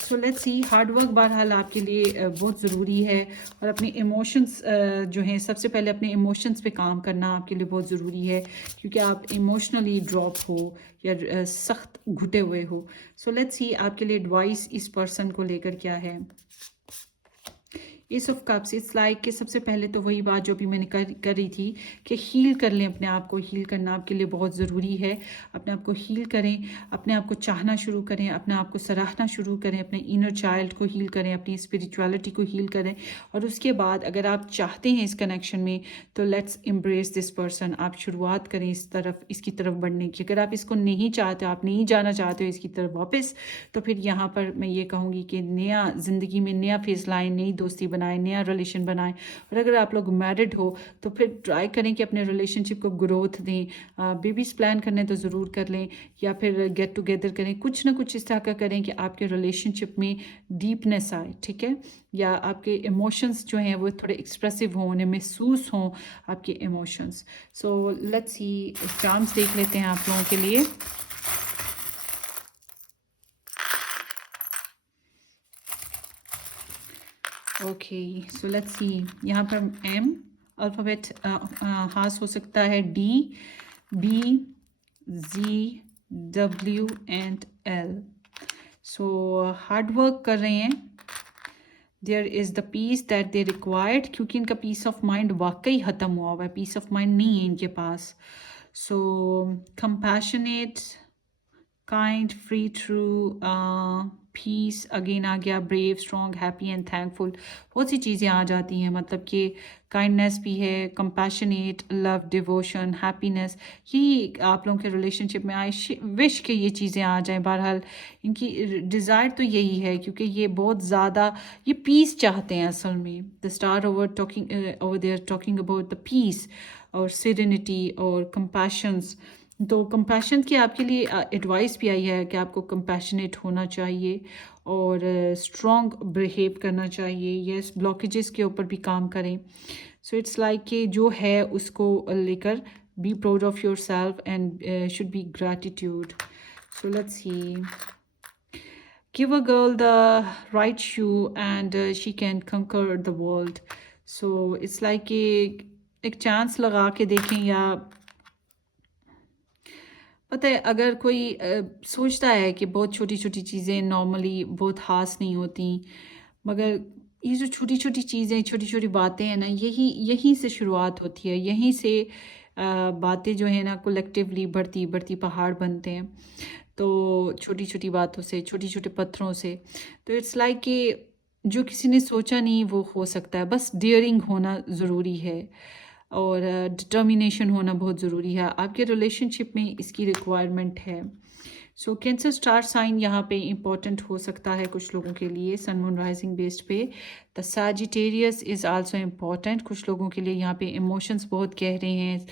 So let's see, hard work बहरहाल आपके लिए बहुत ज़रूरी है। और अपने इमोशंस जो हैं, सबसे पहले अपने इमोशंस पे काम करना आपके लिए बहुत ज़रूरी है, क्योंकि आप इमोशनली ड्रॉप हो या सख्त घुटे हुए हो। सो लेट्स सी आपके लिए एडवाइस इस पर्सन को लेकर क्या है। S of cups, it's like कि सबसे पहले तो वही बात जो भी मैंने कर रही थी कि हील कर लें अपने आप को। हील करना आपके लिए बहुत ज़रूरी है। अपने आप को हील करें, अपने आप को चाहना शुरू करें, अपने आप को सराहना शुरू करें, अपने इनर चाइल्ड को हील करें, अपनी स्पिरिचुअलिटी को हील करें। और उसके बाद अगर आप चाहते हैं इस कनेक्शन में, तो लेट्स एम्ब्रेस दिस पर्सन। आप शुरुआत करें इसकी तरफ बढ़ने की। अगर आप इसको नहीं चाहते, आप नहीं जाना चाहते हो इसकी तरफ वापस, तो फिर यहाँ पर मैं ये कहूँगी कि नया ज़िंदगी में नया फेज़ लाएँ, नई दोस्ती बनाएं, नया रिलेशन बनाएं। और अगर आप लोग मैरिड हो तो फिर ट्राई करें कि अपने रिलेशनशिप को ग्रोथ दें। बेबीज़ प्लान करने तो ज़रूर कर लें, या फिर गेट टुगेदर करें, कुछ ना कुछ इस तरह का करें कि आपके रिलेशनशिप में डीपनेस आए। ठीक है, या आपके इमोशंस जो हैं वो थोड़े एक्सप्रेसिव हों, उन्हें महसूस हों आपके emotions. So let's see, charms देख लेते हैं आप लोगों के लिए। ओके, सो लेट्स सी, यहाँ पर एम अल्फ़ाबेट हास हो सकता है, D, B, G, W and L. So hard work कर रहे हैं, there is the peace that they required, क्योंकि इनका पीस ऑफ माइंड वाकई ख़त्म हुआ है, पीस ऑफ माइंड नहीं है इनके पास. So compassionate, kind, free, true, peace again आ गया, brave, strong, happy and thankful. बहुत सी चीज़ें आ जाती हैं, मतलब कि काइंडनेस भी है, कंपैशनेट, लव, डिवोशन, हैप्पीनेस. यही आप लोगों के रिलेशनशिप में आई विश के ये चीज़ें आ जाएं. बहरहाल इनकी डिज़ायर तो यही है, क्योंकि ये बहुत ज़्यादा ये पीस चाहते हैं असल में. The star over there talking about the peace और सिरेनिटी और कंपैशंस. तो कंपैशन की आपके लिए एडवाइस भी आई है कि आपको कंपैशनेट होना चाहिए और स्ट्रॉन्ग बिहेव करना चाहिए. यस, ब्लॉकेजेस के ऊपर भी काम करें. सो इट्स लाइक कि जो है उसको लेकर be proud of your self and should be gratitude. So let's see. Give a girl the right shoe and she can conquer the world. So it's like एक चांस लगा के देखें. या पता है, अगर कोई सोचता है कि बहुत छोटी छोटी चीज़ें नॉर्मली बहुत खास नहीं होती, मगर ये जो छोटी छोटी चीज़ें, छोटी छोटी बातें हैं ना, यही यहीं से शुरुआत होती है. यहीं से बातें जो है ना कलेक्टिवली बढ़ती बढ़ती पहाड़ बनते हैं. तो छोटी छोटी बातों से, छोटे छोटे पत्थरों से. तो इट्स लाइक कि जो किसी ने सोचा नहीं वो हो सकता है. बस डियरिंग होना ज़रूरी है और डिटर्मिनेशन होना बहुत ज़रूरी है. आपके रिलेशनशिप में इसकी रिक्वायरमेंट है. सो कैंसर स्टार साइन यहाँ पे इम्पॉर्टेंट हो सकता है कुछ लोगों के लिए, सन मून राइजिंग बेस्ड पे. The Sagittarius is also important. कुछ लोगों के लिए यहाँ पे इमोशंस बहुत गहरे हैं.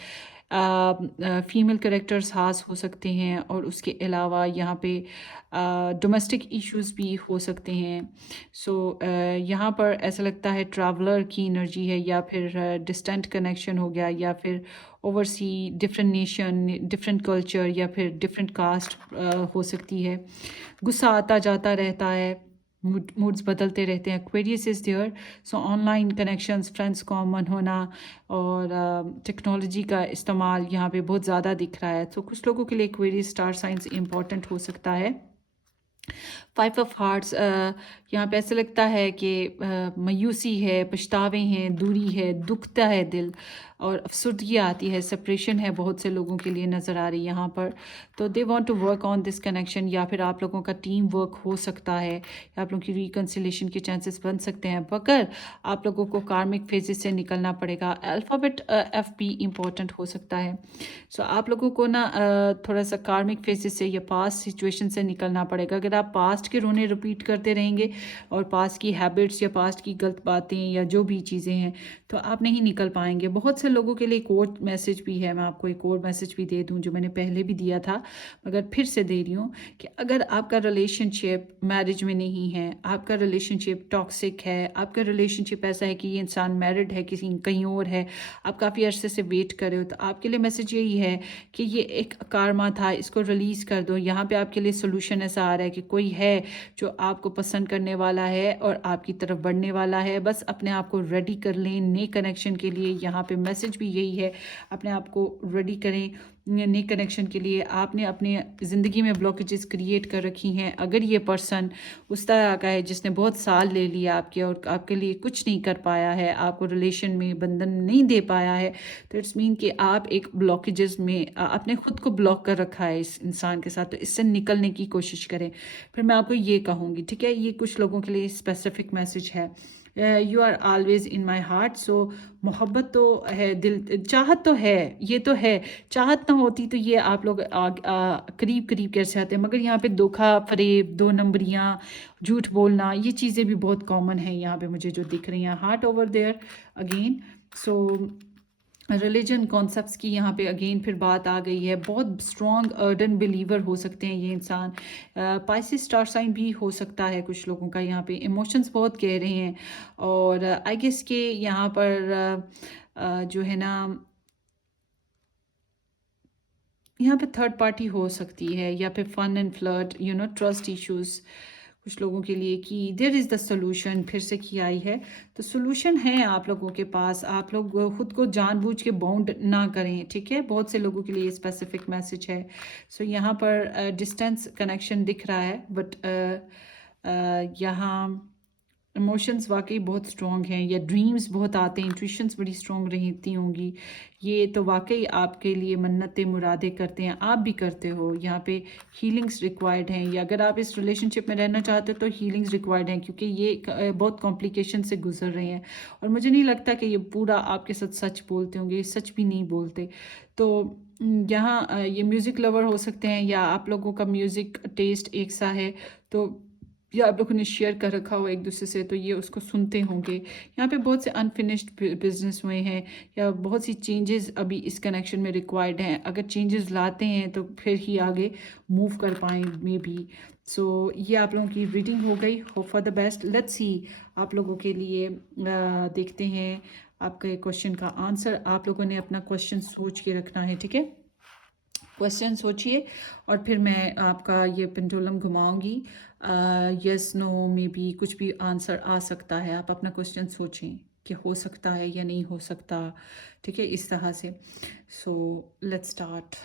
फीमेल करेक्टर्स खास हो सकते हैं और उसके अलावा यहाँ पे डोमेस्टिक इश्यूज भी हो सकते हैं. सो यहाँ पर ऐसा लगता है ट्रैवलर की एनर्जी है, या फिर डिस्टेंट कनेक्शन हो गया, या फिर oversee different nation, different culture, या फिर डिफरेंट कास्ट हो सकती है. गुस्सा आता जाता रहता है, मूड्स बदलते रहते हैं. Aquarius is there. So online connections, friends common होना और टेक्नोलॉजी का इस्तेमाल यहाँ पे बहुत ज़्यादा दिख रहा है. तो कुछ लोगों के लिए एक्वेरियस स्टार साइंस इम्पॉर्टेंट हो सकता है. 5 ऑफ हार्ट्स, यहाँ पे ऐसा लगता है कि मायूसी है, पछतावे हैं, दूरी है, दुखता है दिल और अफसुर्दगी आती है, सेपरेशन है बहुत से लोगों के लिए नज़र आ रही है यहाँ पर. तो they want to work on this connection, या फिर आप लोगों का टीम वर्क हो सकता है, या आप लोगों की रिकन्सिलेशन के चांसेस बन सकते हैं, मगर आप लोगों को कार्मिक फेजेस से निकलना पड़ेगा. अल्फ़ाबेट एफ भी इम्पॉर्टेंट हो सकता है. सो आप लोगों को ना थोड़ा सा कार्मिक फेजेस से या पास्ट सिचुएशन से निकलना पड़ेगा. अगर आप पास्ट के रोने रिपीट करते रहेंगे और पास्ट की हैबिट्स या पास्ट की गलत बातें या जो भी चीज़ें हैं, तो आप नहीं निकल पाएंगे. बहुत से लोगों के लिए एक और मैसेज भी है. मैं आपको एक और मैसेज भी दे दूं जो मैंने पहले भी दिया था, मगर फिर से दे रही हूँ कि अगर आपका रिलेशनशिप मैरिज में नहीं है, आपका रिलेशनशिप टॉक्सिक है, आपका रिलेशनशिप ऐसा है कि ये इंसान मैरिड है, किसी कहीं और है, आप काफ़ी अरसे से वेट कर रहे हो, तो आपके लिए मैसेज यही है कि ये एक कारमा था, इसको रिलीज़ कर दो. यहाँ पे आपके लिए सोल्यूशन ऐसा आ रहा है कि कोई है जो आपको पसंद करने वाला है और आपकी तरफ बढ़ने वाला है. बस अपने आप को रेडी कर लें नए कनेक्शन के लिए. यहाँ पे मैसेज भी यही है, अपने आप को रेडी करें नए कनेक्शन के लिए. आपने अपनी ज़िंदगी में ब्लॉकेजेस क्रिएट कर रखी हैं. अगर ये पर्सन उस तरह का है जिसने बहुत साल ले लिया आपके और आपके लिए कुछ नहीं कर पाया है, आपको रिलेशन में बंधन नहीं दे पाया है, तो इट्स मीन कि आप एक ब्लॉकेजेस में आपने खुद को ब्लॉक कर रखा है इस इंसान के साथ. तो इससे निकलने की कोशिश करें. फिर मैं आपको ये कहूँगी, ठीक है, ये कुछ लोगों के लिए स्पेसिफिक मैसेज है. You are always in my heart. So मोहब्बत तो है, दिल चाहत तो है, ये तो है. चाहत ना होती तो ये आप लोग करीब करीब कैसे आते हैं, मगर यहाँ पे धोखा, फरेब, 2 नंबरियाँ, झूठ बोलना, ये चीज़ें भी बहुत कॉमन है यहाँ पे मुझे जो दिख रही हैं. Heart over there again. So religion concepts की यहाँ पे अगेन फिर बात आ गई है. बहुत स्ट्रॉन्ग अर्डन बिलीवर हो सकते हैं ये इंसान. पाइसिस स्टार साइन भी हो सकता है कुछ लोगों का. यहाँ पे इमोशंस बहुत गहरे हैं और आई गेस के यहाँ पर जो है ना, यहाँ पे थर्ड पार्टी हो सकती है, या फिर fun and flirt, you know, trust issues कुछ लोगों के लिए. कि देयर इज़ द सोल्यूशन, फिर से की आई है. तो सोल्यूशन है आप लोगों के पास. आप लोग खुद को जानबूझ के बाउंड ना करें, ठीक है. बहुत से लोगों के लिए स्पेसिफिक मैसेज है. सो यहाँ पर डिस्टेंस कनेक्शन दिख रहा है, बट यहाँ इमोशंस वाकई बहुत स्ट्रॉन्ग हैं, या ड्रीम्स बहुत आते हैं, इंट्यूशंस बड़ी स्ट्रॉन्ग रहती होंगी। ये तो वाकई आपके लिए मन्नतें मुरादें करते हैं, आप भी करते हो। यहाँ पे हीलिंग्स रिक्वायर्ड हैं, या अगर आप इस रिलेशनशिप में रहना चाहते हो तो हीलिंग्स रिक्वायर्ड हैं, क्योंकि ये बहुत कॉम्प्लिकेशन से गुजर रहे हैं। और मुझे नहीं लगता कि ये पूरा आपके साथ सच बोलते होंगे, ये सच भी नहीं बोलते। तो यहाँ ये म्यूज़िक लवर हो सकते हैं, या आप लोगों का म्यूज़िक टेस्ट एक सा है, तो या आप लोगों ने शेयर कर रखा हो एक दूसरे से, तो ये उसको सुनते होंगे। यहाँ पे बहुत से अनफिनिश्ड बिजनेस हुए हैं, या बहुत सी चेंजेस अभी इस कनेक्शन में रिक्वायर्ड हैं। अगर चेंजेस लाते हैं तो फिर ही आगे मूव कर पाएँ मे बी। सो ये आप लोगों की रीडिंग हो गई। Hope for the best. Let's see आप लोगों के लिए देखते हैं आपके क्वेश्चन का आंसर। आप लोगों ने अपना क्वेश्चन सोच के रखना है, ठीक है? क्वेश्चन सोचिए और फिर मैं आपका ये पेंडुलम घुमाऊंगी। यस नो में भी कुछ भी आंसर आ सकता है। आप अपना क्वेश्चन सोचें कि हो सकता है या नहीं हो सकता, ठीक है, इस तरह से। So let's start.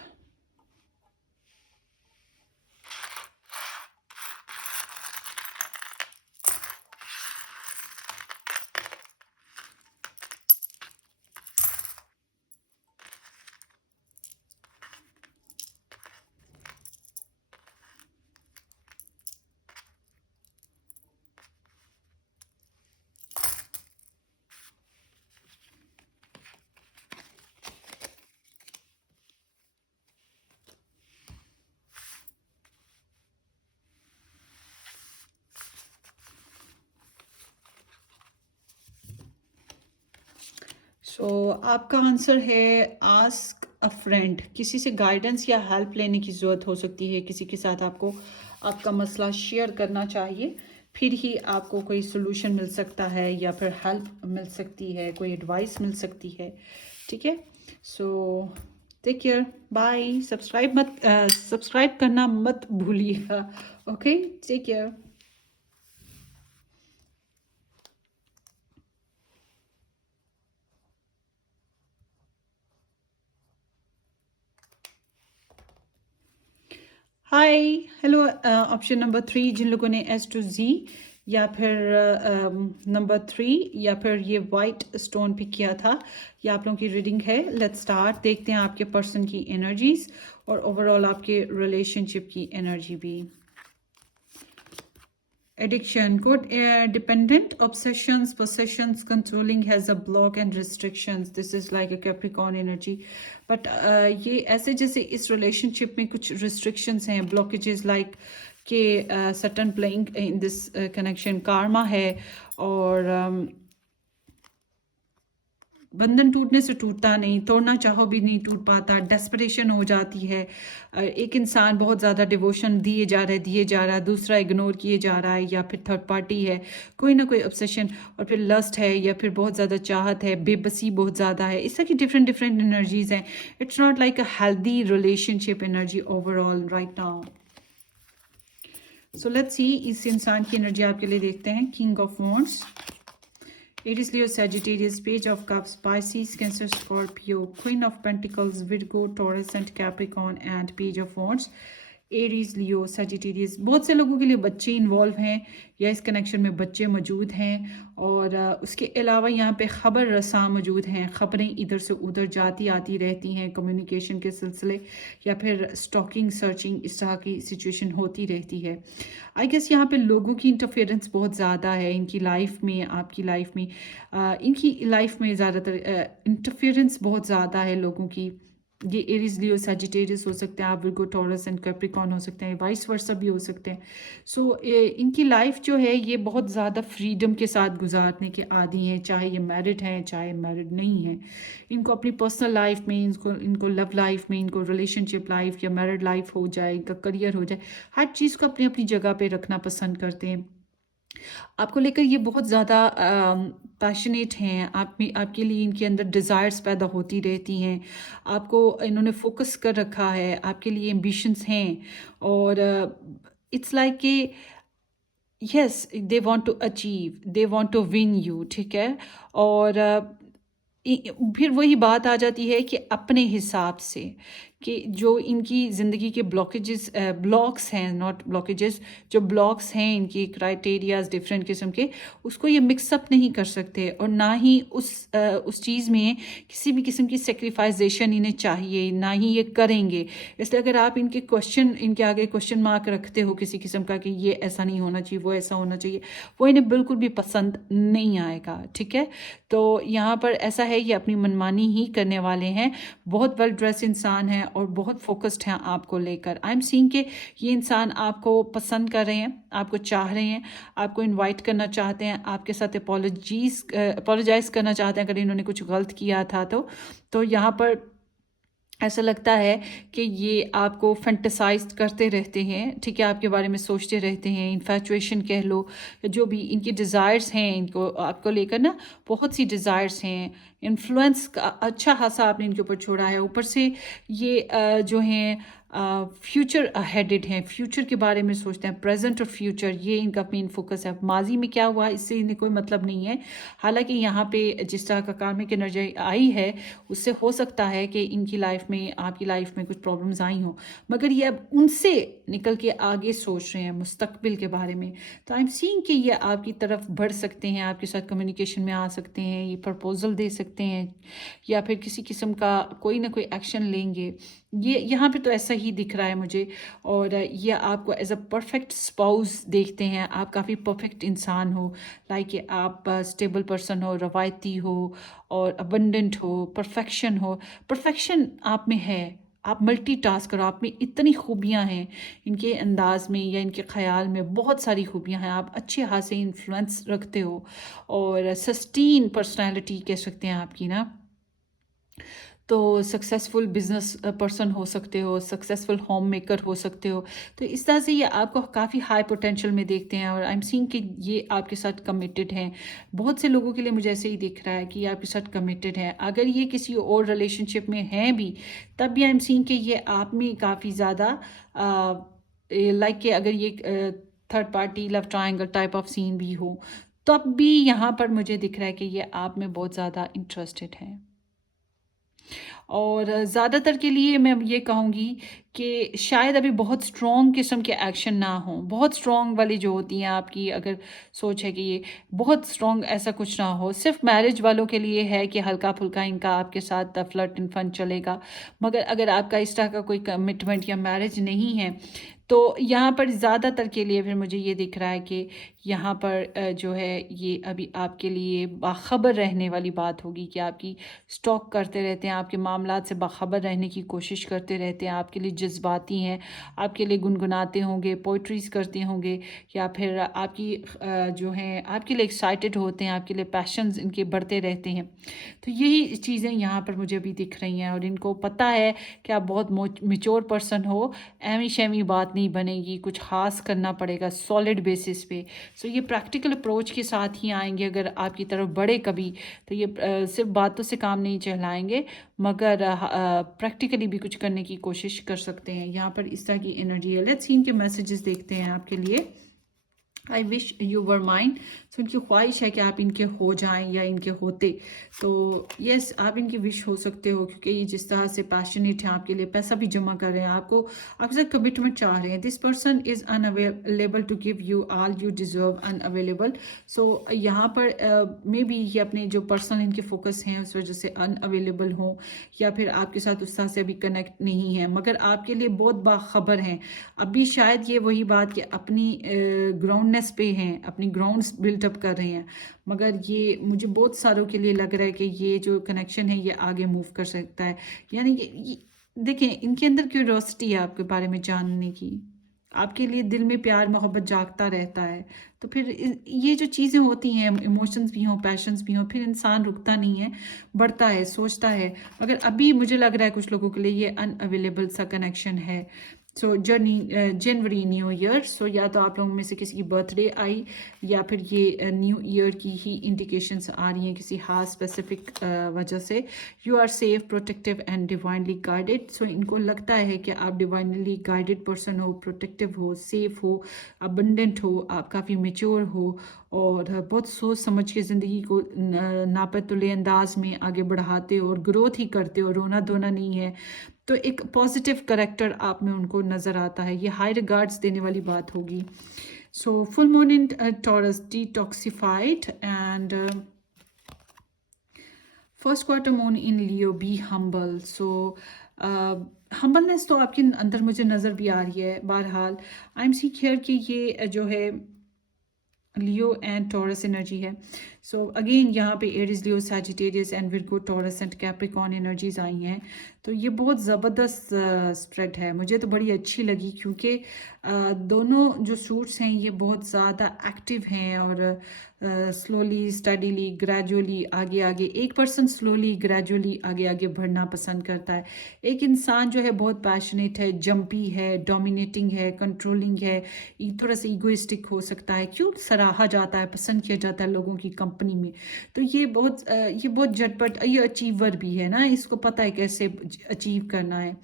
सो आपका आंसर है आस्क अ फ्रेंड। किसी से गाइडेंस या हेल्प लेने की ज़रूरत हो सकती है, किसी के साथ आपको आपका मसला शेयर करना चाहिए, फिर ही आपको कोई सोल्यूशन मिल सकता है, या फिर हेल्प मिल सकती है, कोई एडवाइस मिल सकती है, ठीक है? So take care, bye. Subscribe करना मत भूलिएगा। Okay, take care. Hi, hello. Option number 3 जिन लोगों ने S to Z, या फिर नंबर 3, या फिर ये वाइट स्टोन पिक किया था, ये आप लोगों की रीडिंग है। Let's start. देखते हैं आपके पर्सन की एनर्जीज और ओवरऑल आपके रिलेशनशिप की एनर्जी भी। Addiction, dependent, obsessions, possessions, controlling, has a block and restrictions. This is like a Capricorn energy. But ये ऐसे जैसे इस relationship में कुछ restrictions हैं, blockages, like कि certain playing in this connection, karma है, और बंधन टूटने से टूटता नहीं, तोड़ना चाहो भी नहीं टूट पाता, डेस्परेशन हो जाती है। एक इंसान बहुत ज़्यादा डिवोशन दिए जा रहा है, दूसरा इग्नोर किए जा रहा है, या फिर थर्ड पार्टी है, कोई ना कोई ऑब्सेशन, और फिर लस्ट है, या फिर बहुत ज़्यादा चाहत है, बेबसी बहुत ज़्यादा है। इस तरह की डिफरेंट डिफरेंट एनर्जीज हैं। It's not like a healthy relationship energy overall right now. So let's see इस इंसान की एनर्जी आपके लिए देखते हैं। King of wands, Aries, Leo, Sagittarius, Page of Cups, Pisces, Cancer, Scorpio, Queen of Pentacles, Virgo, Taurus and Capricorn, and Page of Wands. Aries, Leo, Sagittarius. बहुत से लोगों के लिए बच्चे इन्वॉल्व हैं, या इस कनेक्शन में बच्चे मौजूद हैं, और उसके अलावा यहाँ पे ख़बर रसा मौजूद हैं। ख़बरें इधर से उधर जाती आती रहती हैं, कम्युनिकेशन के सिलसिले, या फिर स्टॉकिंग, सर्चिंग, इस तरह की सिचुएशन होती रहती है। आई गेस यहाँ पे लोगों की इंटरफेरेंस बहुत ज़्यादा है इनकी लाइफ में, आपकी लाइफ में। इनकी लाइफ में ज़्यादातर इंटरफेरेंस बहुत ज़्यादा है लोगों की। ये एरीज, लियो, सजिटेरियस हो सकते हैं, आप विर्गो, टॉरस एंड कैप्रिकॉर्न हो सकते हैं, वाइस वर्सा भी हो सकते हैं। सो इनकी लाइफ जो है ये बहुत ज़्यादा फ्रीडम के साथ गुजारने के आदी हैं, चाहे ये मैरिड हैं चाहे मैरिड नहीं हैं। इनको अपनी पर्सनल लाइफ में, इनको लव लाइफ में, इनको रिलेशनशिप लाइफ या मैरिड लाइफ हो जाए, इनका करियर हो जाए, हर चीज़ को अपनी अपनी जगह पे रखना पसंद करते हैं। आपको लेकर ये बहुत ज़्यादा पैशनेट हैं। आपके लिए इनके अंदर डिज़ायर्स पैदा होती रहती हैं। आपको इन्होंने फोकस कर रखा है, आपके लिए एम्बिशंस हैं, और इट्स लाइक कि yes they want to achieve, they want to win you, ठीक है। और फिर वही बात आ जाती है कि अपने हिसाब से, कि जो इनकी ज़िंदगी के ब्लॉक्स हैं, नॉट ब्लॉकेजेस, जो ब्लॉक्स हैं इनकी क्राइटेरियाज डिफरेंट किस्म के, उसको ये मिक्सअप नहीं कर सकते, और ना ही उस चीज़ में किसी भी किस्म की सेक्रीफाइजेशन इन्हें चाहिए, ना ही ये करेंगे। इसलिए अगर आप इनके आगे क्वेश्चन मार्क रखते हो किसी किस्म का कि ये ऐसा नहीं होना चाहिए, वो ऐसा होना चाहिए, वो इन्हें बिल्कुल भी पसंद नहीं आएगा। ठीक है, तो यहाँ पर ऐसा है, ये अपनी मनमानी ही करने वाले हैं। बहुत वेल ड्रेस इंसान है और बहुत फोकस्ड हैं आपको लेकर। आई एम सीइंग कि ये इंसान आपको पसंद कर रहे हैं, आपको चाह रहे हैं, आपको इनवाइट करना चाहते हैं, आपके साथ अपोलोजाइज करना चाहते हैं अगर इन्होंने कुछ गलत किया था तो यहाँ पर ऐसा लगता है कि ये आपको फैंटेसाइज करते रहते हैं। ठीक है, आपके बारे में सोचते रहते हैं, इन्फैचुएशन कह लो, जो भी इनकी डिज़ायर्स हैं, इनको आपको लेकर ना बहुत सी डिज़ायर्स हैं। इन्फ्लुएंस का अच्छा खासा आपने इनके ऊपर छोड़ा है। ऊपर से ये जो हैं फ्यूचर हेडेड हैं, फ्यूचर के बारे में सोचते हैं, प्रेजेंट और फ्यूचर, ये इनका मेन फोकस है। माजी में क्या हुआ इससे इन्हें कोई मतलब नहीं है। हालांकि यहाँ पे जिस तरह का कार्मिक एनर्जी आई है, उससे हो सकता है कि इनकी लाइफ में, आपकी लाइफ में कुछ प्रॉब्लम्स आई हों, मगर ये अब उनसे निकल के आगे सोच रहे हैं मुस्तकबिल के बारे में। तो आई एम सीइंग कि ये आपकी तरफ बढ़ सकते हैं, आपके साथ कम्युनिकेशन में आ सकते हैं, ये प्रपोजल दे सकते हैं, या फिर किसी किस्म का कोई ना कोई एक्शन लेंगे। ये यहाँ पे तो ऐसा ही दिख रहा है मुझे। और ये आपको एज अ परफेक्ट स्पाउस देखते हैं। आप काफ़ी परफेक्ट इंसान हो, लाइक आप स्टेबल पर्सन हो, रवायती हो और अबंडेंट हो, परफेक्शन आप में है। आप मल्टीटास्कर हो, आप में इतनी खूबियाँ हैं, इनके अंदाज में या इनके ख्याल में बहुत सारी खूबियाँ हैं। आप अच्छे खासे इन्फ्लुएंस रखते हो और सस्टीन पर्सनालिटी कह सकते हैं आपकी ना। तो सक्सेसफुल बिजनेस पर्सन हो सकते हो, सक्सेसफुल होम मेकर हो सकते हो। तो इस तरह से ये आपको काफ़ी हाई पोटेंशियल में देखते हैं, और आई एम सीइंग कि ये आपके साथ कमिटेड हैं। बहुत से लोगों के लिए मुझे ऐसे ही दिख रहा है कि ये आपके साथ कमिटेड है। अगर ये किसी और रिलेशनशिप में हैं भी, तब भी आई एम सीइंग कि ये आप में काफ़ी ज़्यादा लाइक कि अगर ये third party love triangle type of scene भी हो, तब भी यहाँ पर मुझे दिख रहा है कि ये आप में बहुत ज़्यादा इंटरेस्टेड है। और ज़्यादातर के लिए मैं ये कहूँगी कि शायद अभी बहुत स्ट्रॉन्ग किस्म के एक्शन ना हो। बहुत स्ट्रॉन्ग वाली जो होती हैं आपकी अगर सोच है कि ये बहुत स्ट्रॉन्ग, ऐसा कुछ ना हो। सिर्फ मैरिज वालों के लिए है कि हल्का फुल्का इनका आपके साथ फ्लर्ट एंड फन चलेगा। मगर अगर आपका इस तरह का कोई कमिटमेंट या मैरिज नहीं है, तो यहाँ पर ज़्यादातर के लिए फिर मुझे ये दिख रहा है कि यहाँ पर जो है ये अभी आपके लिए बाखबर रहने वाली बात होगी कि आपकी स्टॉक करते रहते हैं, आपके मामलात से बाखबर रहने की कोशिश करते रहते हैं, आपके लिए जज्बाती हैं, आपके लिए गुनगुनाते होंगे, पोइट्रीज करते होंगे, या फिर आपकी जो हैं आपके लिए एक्साइटेड होते हैं, आपके लिए पैशंस इनके बढ़ते रहते हैं। तो यही चीज़ें यहाँ पर मुझे अभी दिख रही हैं, और इनको पता है कि आप बहुत मेच्योर पर्सन हो। एमी शेमी बात नहीं बनेगी, कुछ ख़ास करना पड़ेगा सॉलिड बेसिस पे। सो ये प्रैक्टिकल अप्रोच के साथ ही आएंगे। अगर आपकी तरफ बढ़े कभी, तो ये सिर्फ बातों से काम नहीं चलाएंगे, मगर प्रैक्टिकली भी कुछ करने की कोशिश कर सकते हैं। यहाँ पर इस तरह की एनर्जी है। लेट्स सी इनके मैसेजेस देखते हैं आपके लिए। I wish you were mine. So इनकी ख्वाहिश है कि आप इनके हो जाएं या इनके होते। तो यस, आप इनकी विश हो सकते हो, क्योंकि ये जिस तरह से पैशनेट हैं आपके लिए, पैसा भी जमा कर रहे हैं, आपके साथ कमिटमेंट चाह रहे हैं। This person is unavailable to give you all you deserve, unavailable. So यहाँ पर मे बी ये अपने जो पर्सनल इनके फोकस हैं उस वजह से अनअवेलेबल हों, या फिर आपके साथ उस तरह से अभी कनेक्ट नहीं है, मगर आपके लिए बहुत बाखबर हैं। अभी शायद ये वही बात कि अपनी ग्राउंडनेस पे हैं, अपनी ग्राउंड्स बिल्टअप कर रहे हैं, मगर ये मुझे बहुत सारों के लिए लग रहा है कि ये जो कनेक्शन है ये आगे मूव कर सकता है। यानी कि देखें, इनके अंदर क्यूरियोसिटी है आपके बारे में जानने की, आपके लिए दिल में प्यार मोहब्बत जागता रहता है। तो फिर ये जो चीज़ें होती हैं, इमोशंस भी हों, पैशंस भी हों, फिर इंसान रुकता नहीं है, बढ़ता है, सोचता है। मगर अभी मुझे लग रहा है कुछ लोगों के लिए ये अनअवेलेबल सा कनेक्शन है। सो जनवरी न्यू ईयर, सो या तो आप लोगों में से किसी की बर्थडे आई, या फिर ये न्यू ईयर की ही इंडिकेशंस आ रही हैं किसी खास स्पेसिफिक वजह से। You are safe, protective and divinely guided. So इनको लगता है कि आप डिवाइनली गाइडेड पर्सन हो, प्रोटेक्टिव हो, सेफ हो, अबंडेंट हो, आप काफ़ी मेच्योर हो, और बहुत सोच समझ के ज़िंदगी को नापतुले अंदाज में आगे बढ़ाते हो और ग्रोथ ही करते हो, रोना धोना नहीं है। तो एक पॉजिटिव करेक्टर आप में उनको नज़र आता है, ये हाई रिगार्ड्स देने वाली बात होगी। So full moon in taurus detoxified and first quarter moon in Leo be humble. So humbleness तो आपके अंदर मुझे नज़र भी आ रही है। बहरहाल आई एम सी हियर कि ये जो है लियो एंड टॉरस एनर्जी है। सो अगेन यहाँ पे Aries, Leo, Sagittarius and Virgo, Taurus and Capricorn energies आई हैं। तो ये बहुत ज़बरदस्त स्प्रेड है, मुझे तो बड़ी अच्छी लगी क्योंकि दोनों जो सूट्स हैं ये बहुत ज़्यादा एक्टिव हैं और स्लोली स्टडीली ग्रेजुअली आगे आगे, एक पर्सन स्लोली ग्रेजुअली आगे आगे बढ़ना पसंद करता है। एक इंसान जो है बहुत पैशनेट है, जंपी है, डोमिनेटिंग है, कंट्रोलिंग है, थोड़ा सा ईगोइस्टिक हो सकता है, क्यों सराहा जाता है, पसंद किया जाता है लोगों की कंपनी में। तो ये बहुत झटपट, ये अचीवर भी है ना, इसको पता है कैसे अचीव करना है।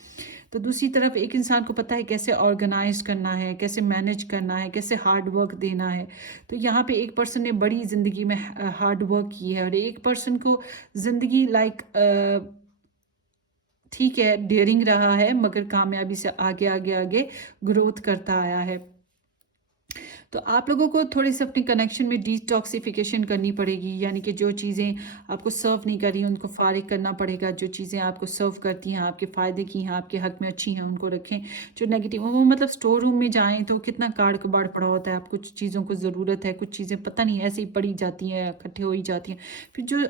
तो दूसरी तरफ एक इंसान को पता है कैसे ऑर्गेनाइज करना है, कैसे मैनेज करना है, कैसे हार्ड वर्क देना है। तो यहाँ पे एक पर्सन ने बड़ी ज़िंदगी में हार्ड वर्क की है और एक पर्सन को ज़िंदगी ठीक है डेयरिंग रहा है मगर कामयाबी से आगे आगे आगे ग्रोथ करता आया है। तो आप लोगों को थोड़ी सी अपनी कनेक्शन में डिटॉक्सिफिकेशन करनी पड़ेगी, यानी कि जो चीज़ें आपको सर्व नहीं कर रही उनको फारिग करना पड़ेगा। जो चीज़ें आपको सर्व करती हैं, आपके फ़ायदे की हैं, आपके हक में अच्छी हैं, उनको रखें। जो नेगेटिव, वो मतलब स्टोर रूम में जाएँ तो कितना काड़ कबाड़ पड़ा होता है, आप कुछ चीज़ों को ज़रूरत है, कुछ चीज़ें पता नहीं ऐसे ही पड़ी जाती हैं, इकट्ठे हो ही जाती हैं, फिर जो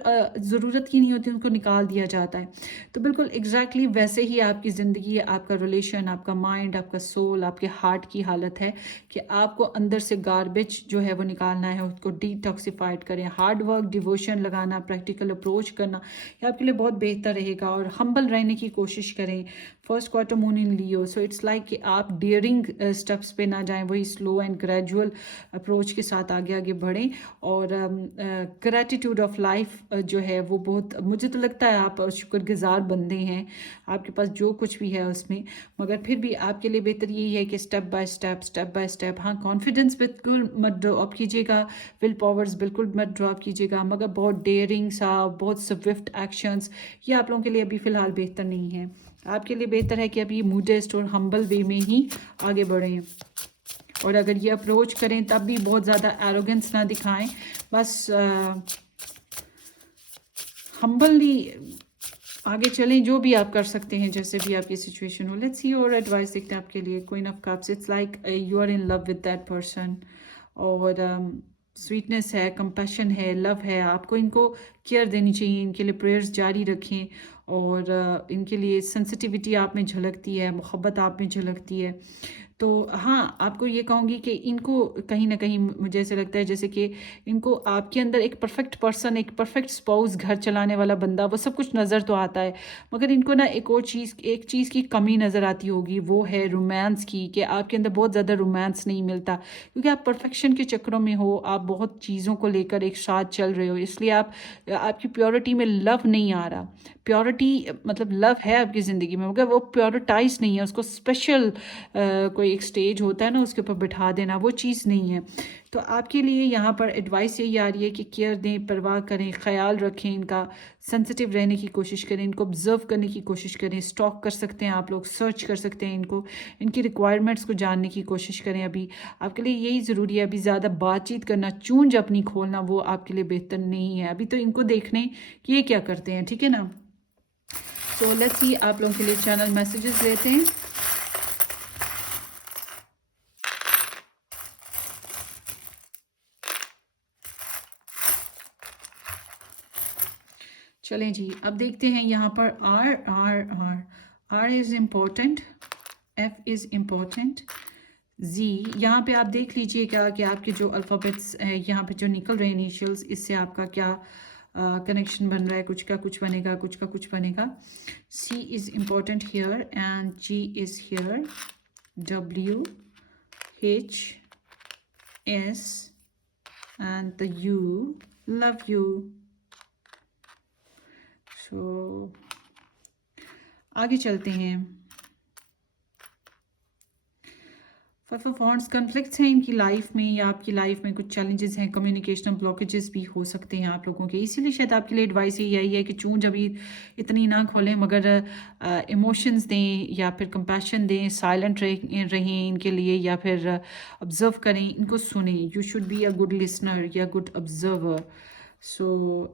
ज़रूरत की नहीं होती उनको निकाल दिया जाता है। तो बिल्कुल एग्जैक्टली वैसे ही आपकी ज़िंदगी, आपका रिलेशन, आपका माइंड, आपका सोल, आपके हार्ट की हालत है कि आपको अंदर से गार्बेज जो है वो निकालना है, उसको डिटॉक्सिफाइड करें। हार्ड वर्क, डिवोशन लगाना, प्रैक्टिकल अप्रोच करना, ये आपके लिए बहुत बेहतर रहेगा। और हम्बल रहने की कोशिश करें। First quarter moon in Leo, so it's like कि आप डेयरिंग स्टेप्स पे ना जाएं, वही स्लो एंड ग्रेजुअल अप्रोच के साथ आगे आगे बढ़ें। और ग्रेटिट्यूड ऑफ लाइफ जो है वो बहुत, मुझे तो लगता है आप शुक्रगुजार बंदे हैं, आपके पास जो कुछ भी है उसमें। मगर फिर भी आपके लिए बेहतर यही है कि स्टेप बाय स्टेप, हाँ कॉन्फिडेंस बिल्कुल मत ड्रॉप कीजिएगा, विल पावर्स बिल्कुल मत ड्रॉप कीजिएगा, मगर बहुत डेयरिंग सा, बहुत स्विफ्ट एक्शंस, ये आप लोगों के लिए अभी फ़िलहाल बेहतर नहीं है। आपके लिए बेहतर है कि अभी मोडेस्ट और हम्बल वे में ही आगे बढ़ें। और अगर ये अप्रोच करें तब भी बहुत ज़्यादा एरोगेंस ना दिखाएं, बस हम्बली आगे चलें। जो भी आप कर सकते हैं, जैसे भी आपकी सिचुएशन हो। लेट्स सी और एडवाइस देखते हैं आपके लिए। Queen of cups, it's like you are in love with that person और स्वीटनेस है, कंपैशन है, लव है। आपको इनको केयर देनी चाहिए, इनके लिए प्रेयर्स जारी रखें और इनके लिए सेंसिटिविटी आप में झलकती है, मोहब्बत आप में झलकती है। तो हाँ, आपको ये कहूँगी कि इनको कहीं ना कहीं मुझे ऐसे लगता है जैसे कि इनको आपके अंदर एक परफेक्ट पर्सन, एक परफेक्ट स्पाउस, घर चलाने वाला बंदा, वो सब कुछ नज़र तो आता है, मगर इनको ना एक चीज़ की कमी नज़र आती होगी, वो है रोमांस की, कि आपके अंदर बहुत ज़्यादा रोमांस नहीं मिलता क्योंकि आप परफेक्शन के चक्रों में हो, आप बहुत चीज़ों को लेकर एक साथ चल रहे हो, इसलिए आपकी प्योरिटी में लव नहीं आ रहा। प्योरिटी मतलब लव है आपकी ज़िंदगी में, मगर वो प्योरिटाइज नहीं है, उसको स्पेशल कोई एक स्टेज होता है ना, उसके ऊपर बिठा देना, वो चीज़ नहीं है। तो आपके लिए यहाँ पर एडवाइस यही आ रही है कि केयर दें, परवाह करें, ख्याल रखें, इनका सेंसिटिव रहने की कोशिश करें, इनको ऑब्जर्व करने की कोशिश करें। स्टॉक कर सकते हैं आप लोग, सर्च कर सकते हैं इनको, इनकी रिक्वायरमेंट्स को जानने की कोशिश करें। अभी आपके लिए यही ज़रूरी है, अभी ज़्यादा बातचीत करना, चूंज अपनी खोलना, वो आपके लिए बेहतर नहीं है। अभी तो इनको देखने कि ये क्या करते हैं, ठीक है ना। तो लेट्स सी, आप लोगों के लिए चैनल मैसेजेस लेते हैं। चलें जी, अब देखते हैं यहाँ पर R R R R is important, F is important, G. यहाँ पे आप देख लीजिएगा कि आपके जो अल्फ़ाबेट्स यहाँ पे जो निकल रहे हैं इनिशियल्स, इससे आपका क्या कनेक्शन बन रहा है, कुछ का कुछ बनेगा, कुछ का कुछ बनेगा। C is important here and G is here, W H S and the U, love you. So आगे चलते हैं। फाइव ऑफ वॉन्ड्स कन्फ्लिक्ट्स हैं इनकी लाइफ में या आपकी लाइफ में कुछ चैलेंजेस हैं, कम्युनिकेशनल ब्लॉकेजेस भी हो सकते हैं आप लोगों के, इसीलिए शायद आपके लिए एडवाइस यही है कि चूँ जब इतनी ना खोलें मगर इमोशंस दें या फिर कंपैशन दें, साइलेंट रहें इनके लिए या फिर ऑब्जर्व करें, इनको सुने। You should be a good listener या good observer. So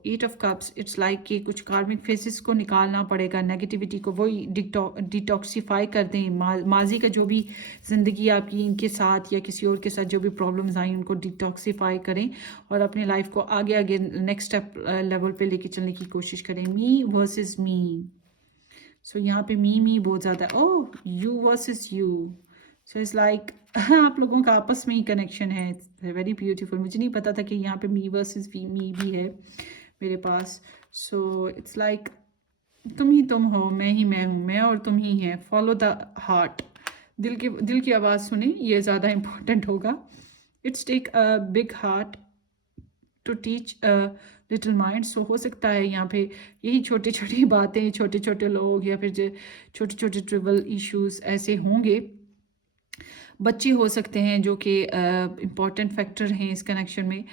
8 of cups, it's like कि कुछ कार्मिक फेसेस को निकालना पड़ेगा, नेगेटिविटी को वही डिटॉक्सिफाई कर दें। माजी का जो भी ज़िंदगी आपकी इनके साथ या किसी और के साथ जो भी प्रॉब्लम्स आई उनको डिटॉक्सिफाई करें और अपनी लाइफ को आगे आगे नेक्स्ट स्टेप लेवल पे लेके चलने की कोशिश करें। मी वर्सेस मी। सो यहाँ पे मी बहुत ज़्यादा है। Oh, you versus you. So it's like आप लोगों का आपस में ही कनेक्शन है। It's very beautiful. मुझे नहीं पता था कि यहाँ पे मी वर्सेस मी भी है मेरे पास। सो इट्स लाइक तुम ही तुम हो, मैं ही मैं हूँ, मैं और तुम ही हैं। फॉलो द हार्ट, दिल की आवाज़ सुने, ये ज़्यादा इम्पोर्टेंट होगा। It's take a big heart to teach little mind. So हो सकता है यहाँ पे यही छोटी छोटी बातें, छोटे छोटे लोग या फिर छोटे छोटे ट्रिवल इश्यूज ऐसे होंगे। बच्चे हो सकते हैं जो कि इम्पॉर्टेंट फैक्टर हैं इस कनेक्शन में,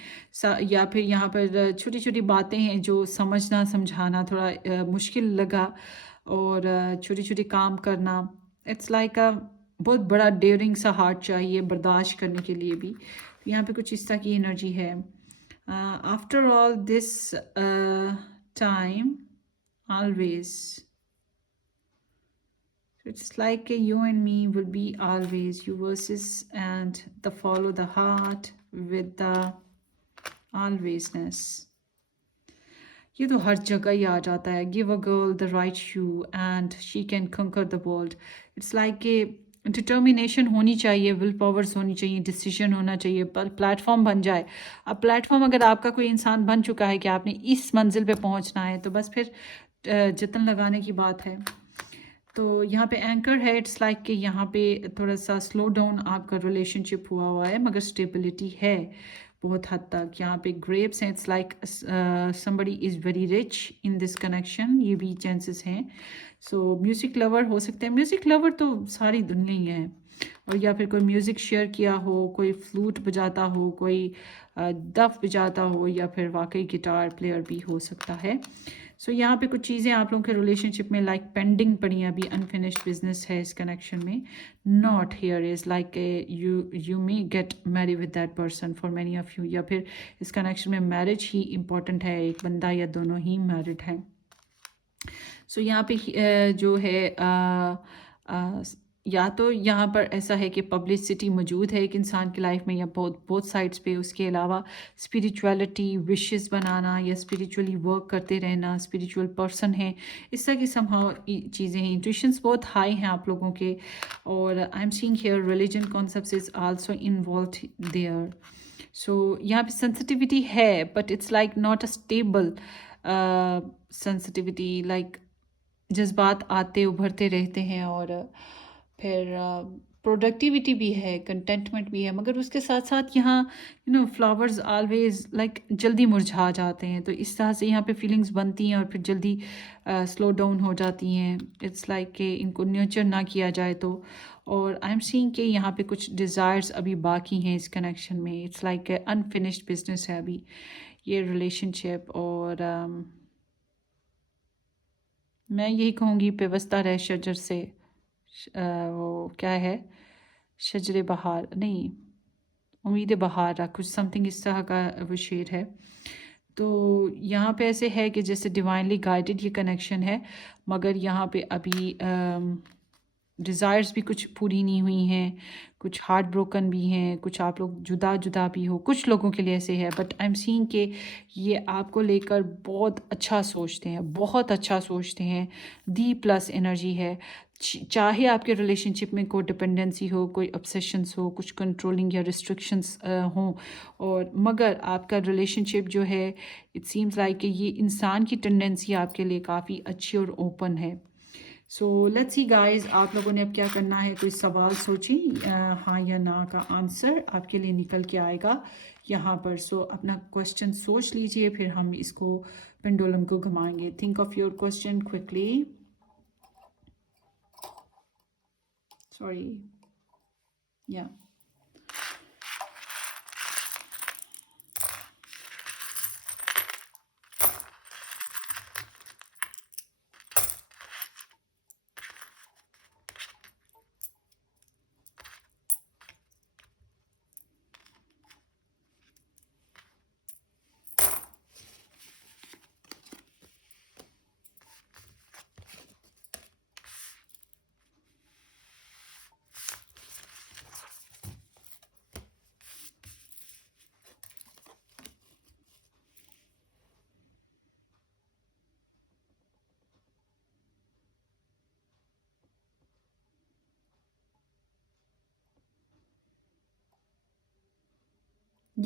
या फिर यहाँ पर छोटी छोटी बातें हैं जो समझना समझाना थोड़ा मुश्किल लगा, और छोटी छोटी काम करना। इट्स लाइक अ बहुत बड़ा डेयरिंग सा हार्ट चाहिए बर्दाश्त करने के लिए भी। तो यहाँ पे कुछ इस तरह की एनर्जी है। After all this time always, it's like you and me will be always, you versus and the follow the heart with the alwaysness। ये तो हर जगह ही आ जाता है। Give a girl the right shoe and she can कंकर the world. It's like कि determination होनी चाहिए, will powers होनी चाहिए, डिसीजन होना चाहिए, पर प्लेटफॉर्म बन जाए। अब प्लेटफॉर्म अगर आपका कोई इंसान बन चुका है कि आपने इस मंजिल पे पहुंचना है तो बस फिर जतन लगाने की बात है। तो यहाँ पे एंकर है। इट्स लाइक कि यहाँ पे थोड़ा सा स्लो डाउन आपका रिलेशनशिप हुआ है मगर स्टेबिलिटी है बहुत हद तक। यहाँ पे ग्रेप्स हैं। It's like somebody is very rich in this connection, ये भी चांसेस हैं। सो म्यूज़िक लवर हो सकते हैं। म्यूज़िक लवर तो सारी दुनिया ही है, और या फिर कोई म्यूज़िक शेयर किया हो, कोई फ्लूट बजाता हो, कोई दफ बजाता हो, या फिर वाकई गिटार प्लेयर भी हो सकता है। सो यहाँ पे कुछ चीज़ें आप लोगों के रिलेशनशिप में लाइक पेंडिंग पड़ी हैं, अभी अनफिनिश्ड बिजनेस है इस कनेक्शन में। Not here is like you may gate Mary with that person for many of you, या फिर इस कनेक्शन में मैरिज ही इम्पॉर्टेंट है, एक बंदा या दोनों ही मैरिड हैं। सो यहाँ पे जो है या तो यहाँ पर ऐसा है कि पब्लिसिटी मौजूद है एक इंसान की लाइफ में या बहुत साइड्स पे। उसके अलावा स्पिरिचुअलिटी, विशेस बनाना या स्पिरिचुअली वर्क करते रहना, स्पिरिचुअल पर्सन है, इस तरह की समहाउ चीज़ें हैं। इंट्यूशंस बहुत हाई हैं आप लोगों के, और I am seeing here religion concepts is also involve there. So यहाँ पे सेंसिटिविटी है but it's like not a stable sensitivity. Like जज्बात आते उभरते रहते हैं, और फिर प्रोडक्टिविटी भी है, कंटेंटमेंट भी है, मगर उसके साथ साथ यहाँ फ्लावर्स ऑलवेज लाइक जल्दी मुरझा जाते हैं। तो इस तरह से यहाँ पे फीलिंग्स बनती हैं और फिर जल्दी स्लो डाउन हो जाती हैं। इट्स लाइक कि इनको न्यूचर ना किया जाए तो। और आई एम सीइंग कि यहाँ पे कुछ डिज़ायर्स अभी बाकी हैं इस कनेक्शन में। इट्स लाइक अनफिनिश्ड बिजनेस है अभी ये रिलेशनशिप। और मैं यही कहूँगी पेवस्ता रह शजर से, वो क्या है, शजर बहार नहीं, उम्मीद बहार, कुछ समथिंग इस तरह का वो शेर है। तो यहाँ पे ऐसे है कि जैसे डिवाइनली गाइडेड ये कनेक्शन है, मगर यहाँ पे अभी डिज़ायर्स भी कुछ पूरी नहीं हुई हैं, कुछ हार्ट ब्रोकन भी हैं, कुछ आप लोग जुदा जुदा भी हो, कुछ लोगों के लिए ऐसे है। बट आई एम सीइंग कि ये आपको लेकर बहुत अच्छा सोचते हैं, बहुत अच्छा सोचते हैं। दी प्लस एनर्जी है। चाहे आपके रिलेशनशिप में कोई डिपेंडेंसी हो, कोई ऑब्सेशंस हो, कुछ कंट्रोलिंग या रिस्ट्रिक्शंस हों, और मगर आपका रिलेशनशिप जो है इट सीम्स लाइक कि ये इंसान की टेंडेंसी आपके लिए काफ़ी अच्छी और ओपन है। सो लेट्स सी गाइस, आप लोगों ने अब क्या करना है, कोई सवाल सोची, हाँ या ना का आंसर आपके लिए निकल के आएगा यहाँ पर। सो अपना क्वेश्चन सोच लीजिए, फिर हम इसको पेंडुलम को घुमाएंगे। Think of your question quickly. Sorry, या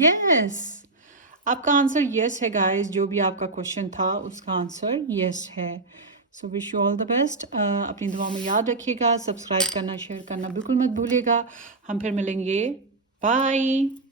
यस, आपका आंसर यस है गाइस। जो भी आपका क्वेश्चन था उसका आंसर यस है। So wish you all the best. अपनी दुआ में याद रखिएगा, सब्सक्राइब करना शेयर करना बिल्कुल मत भूलिएगा। हम फिर मिलेंगे। बाय।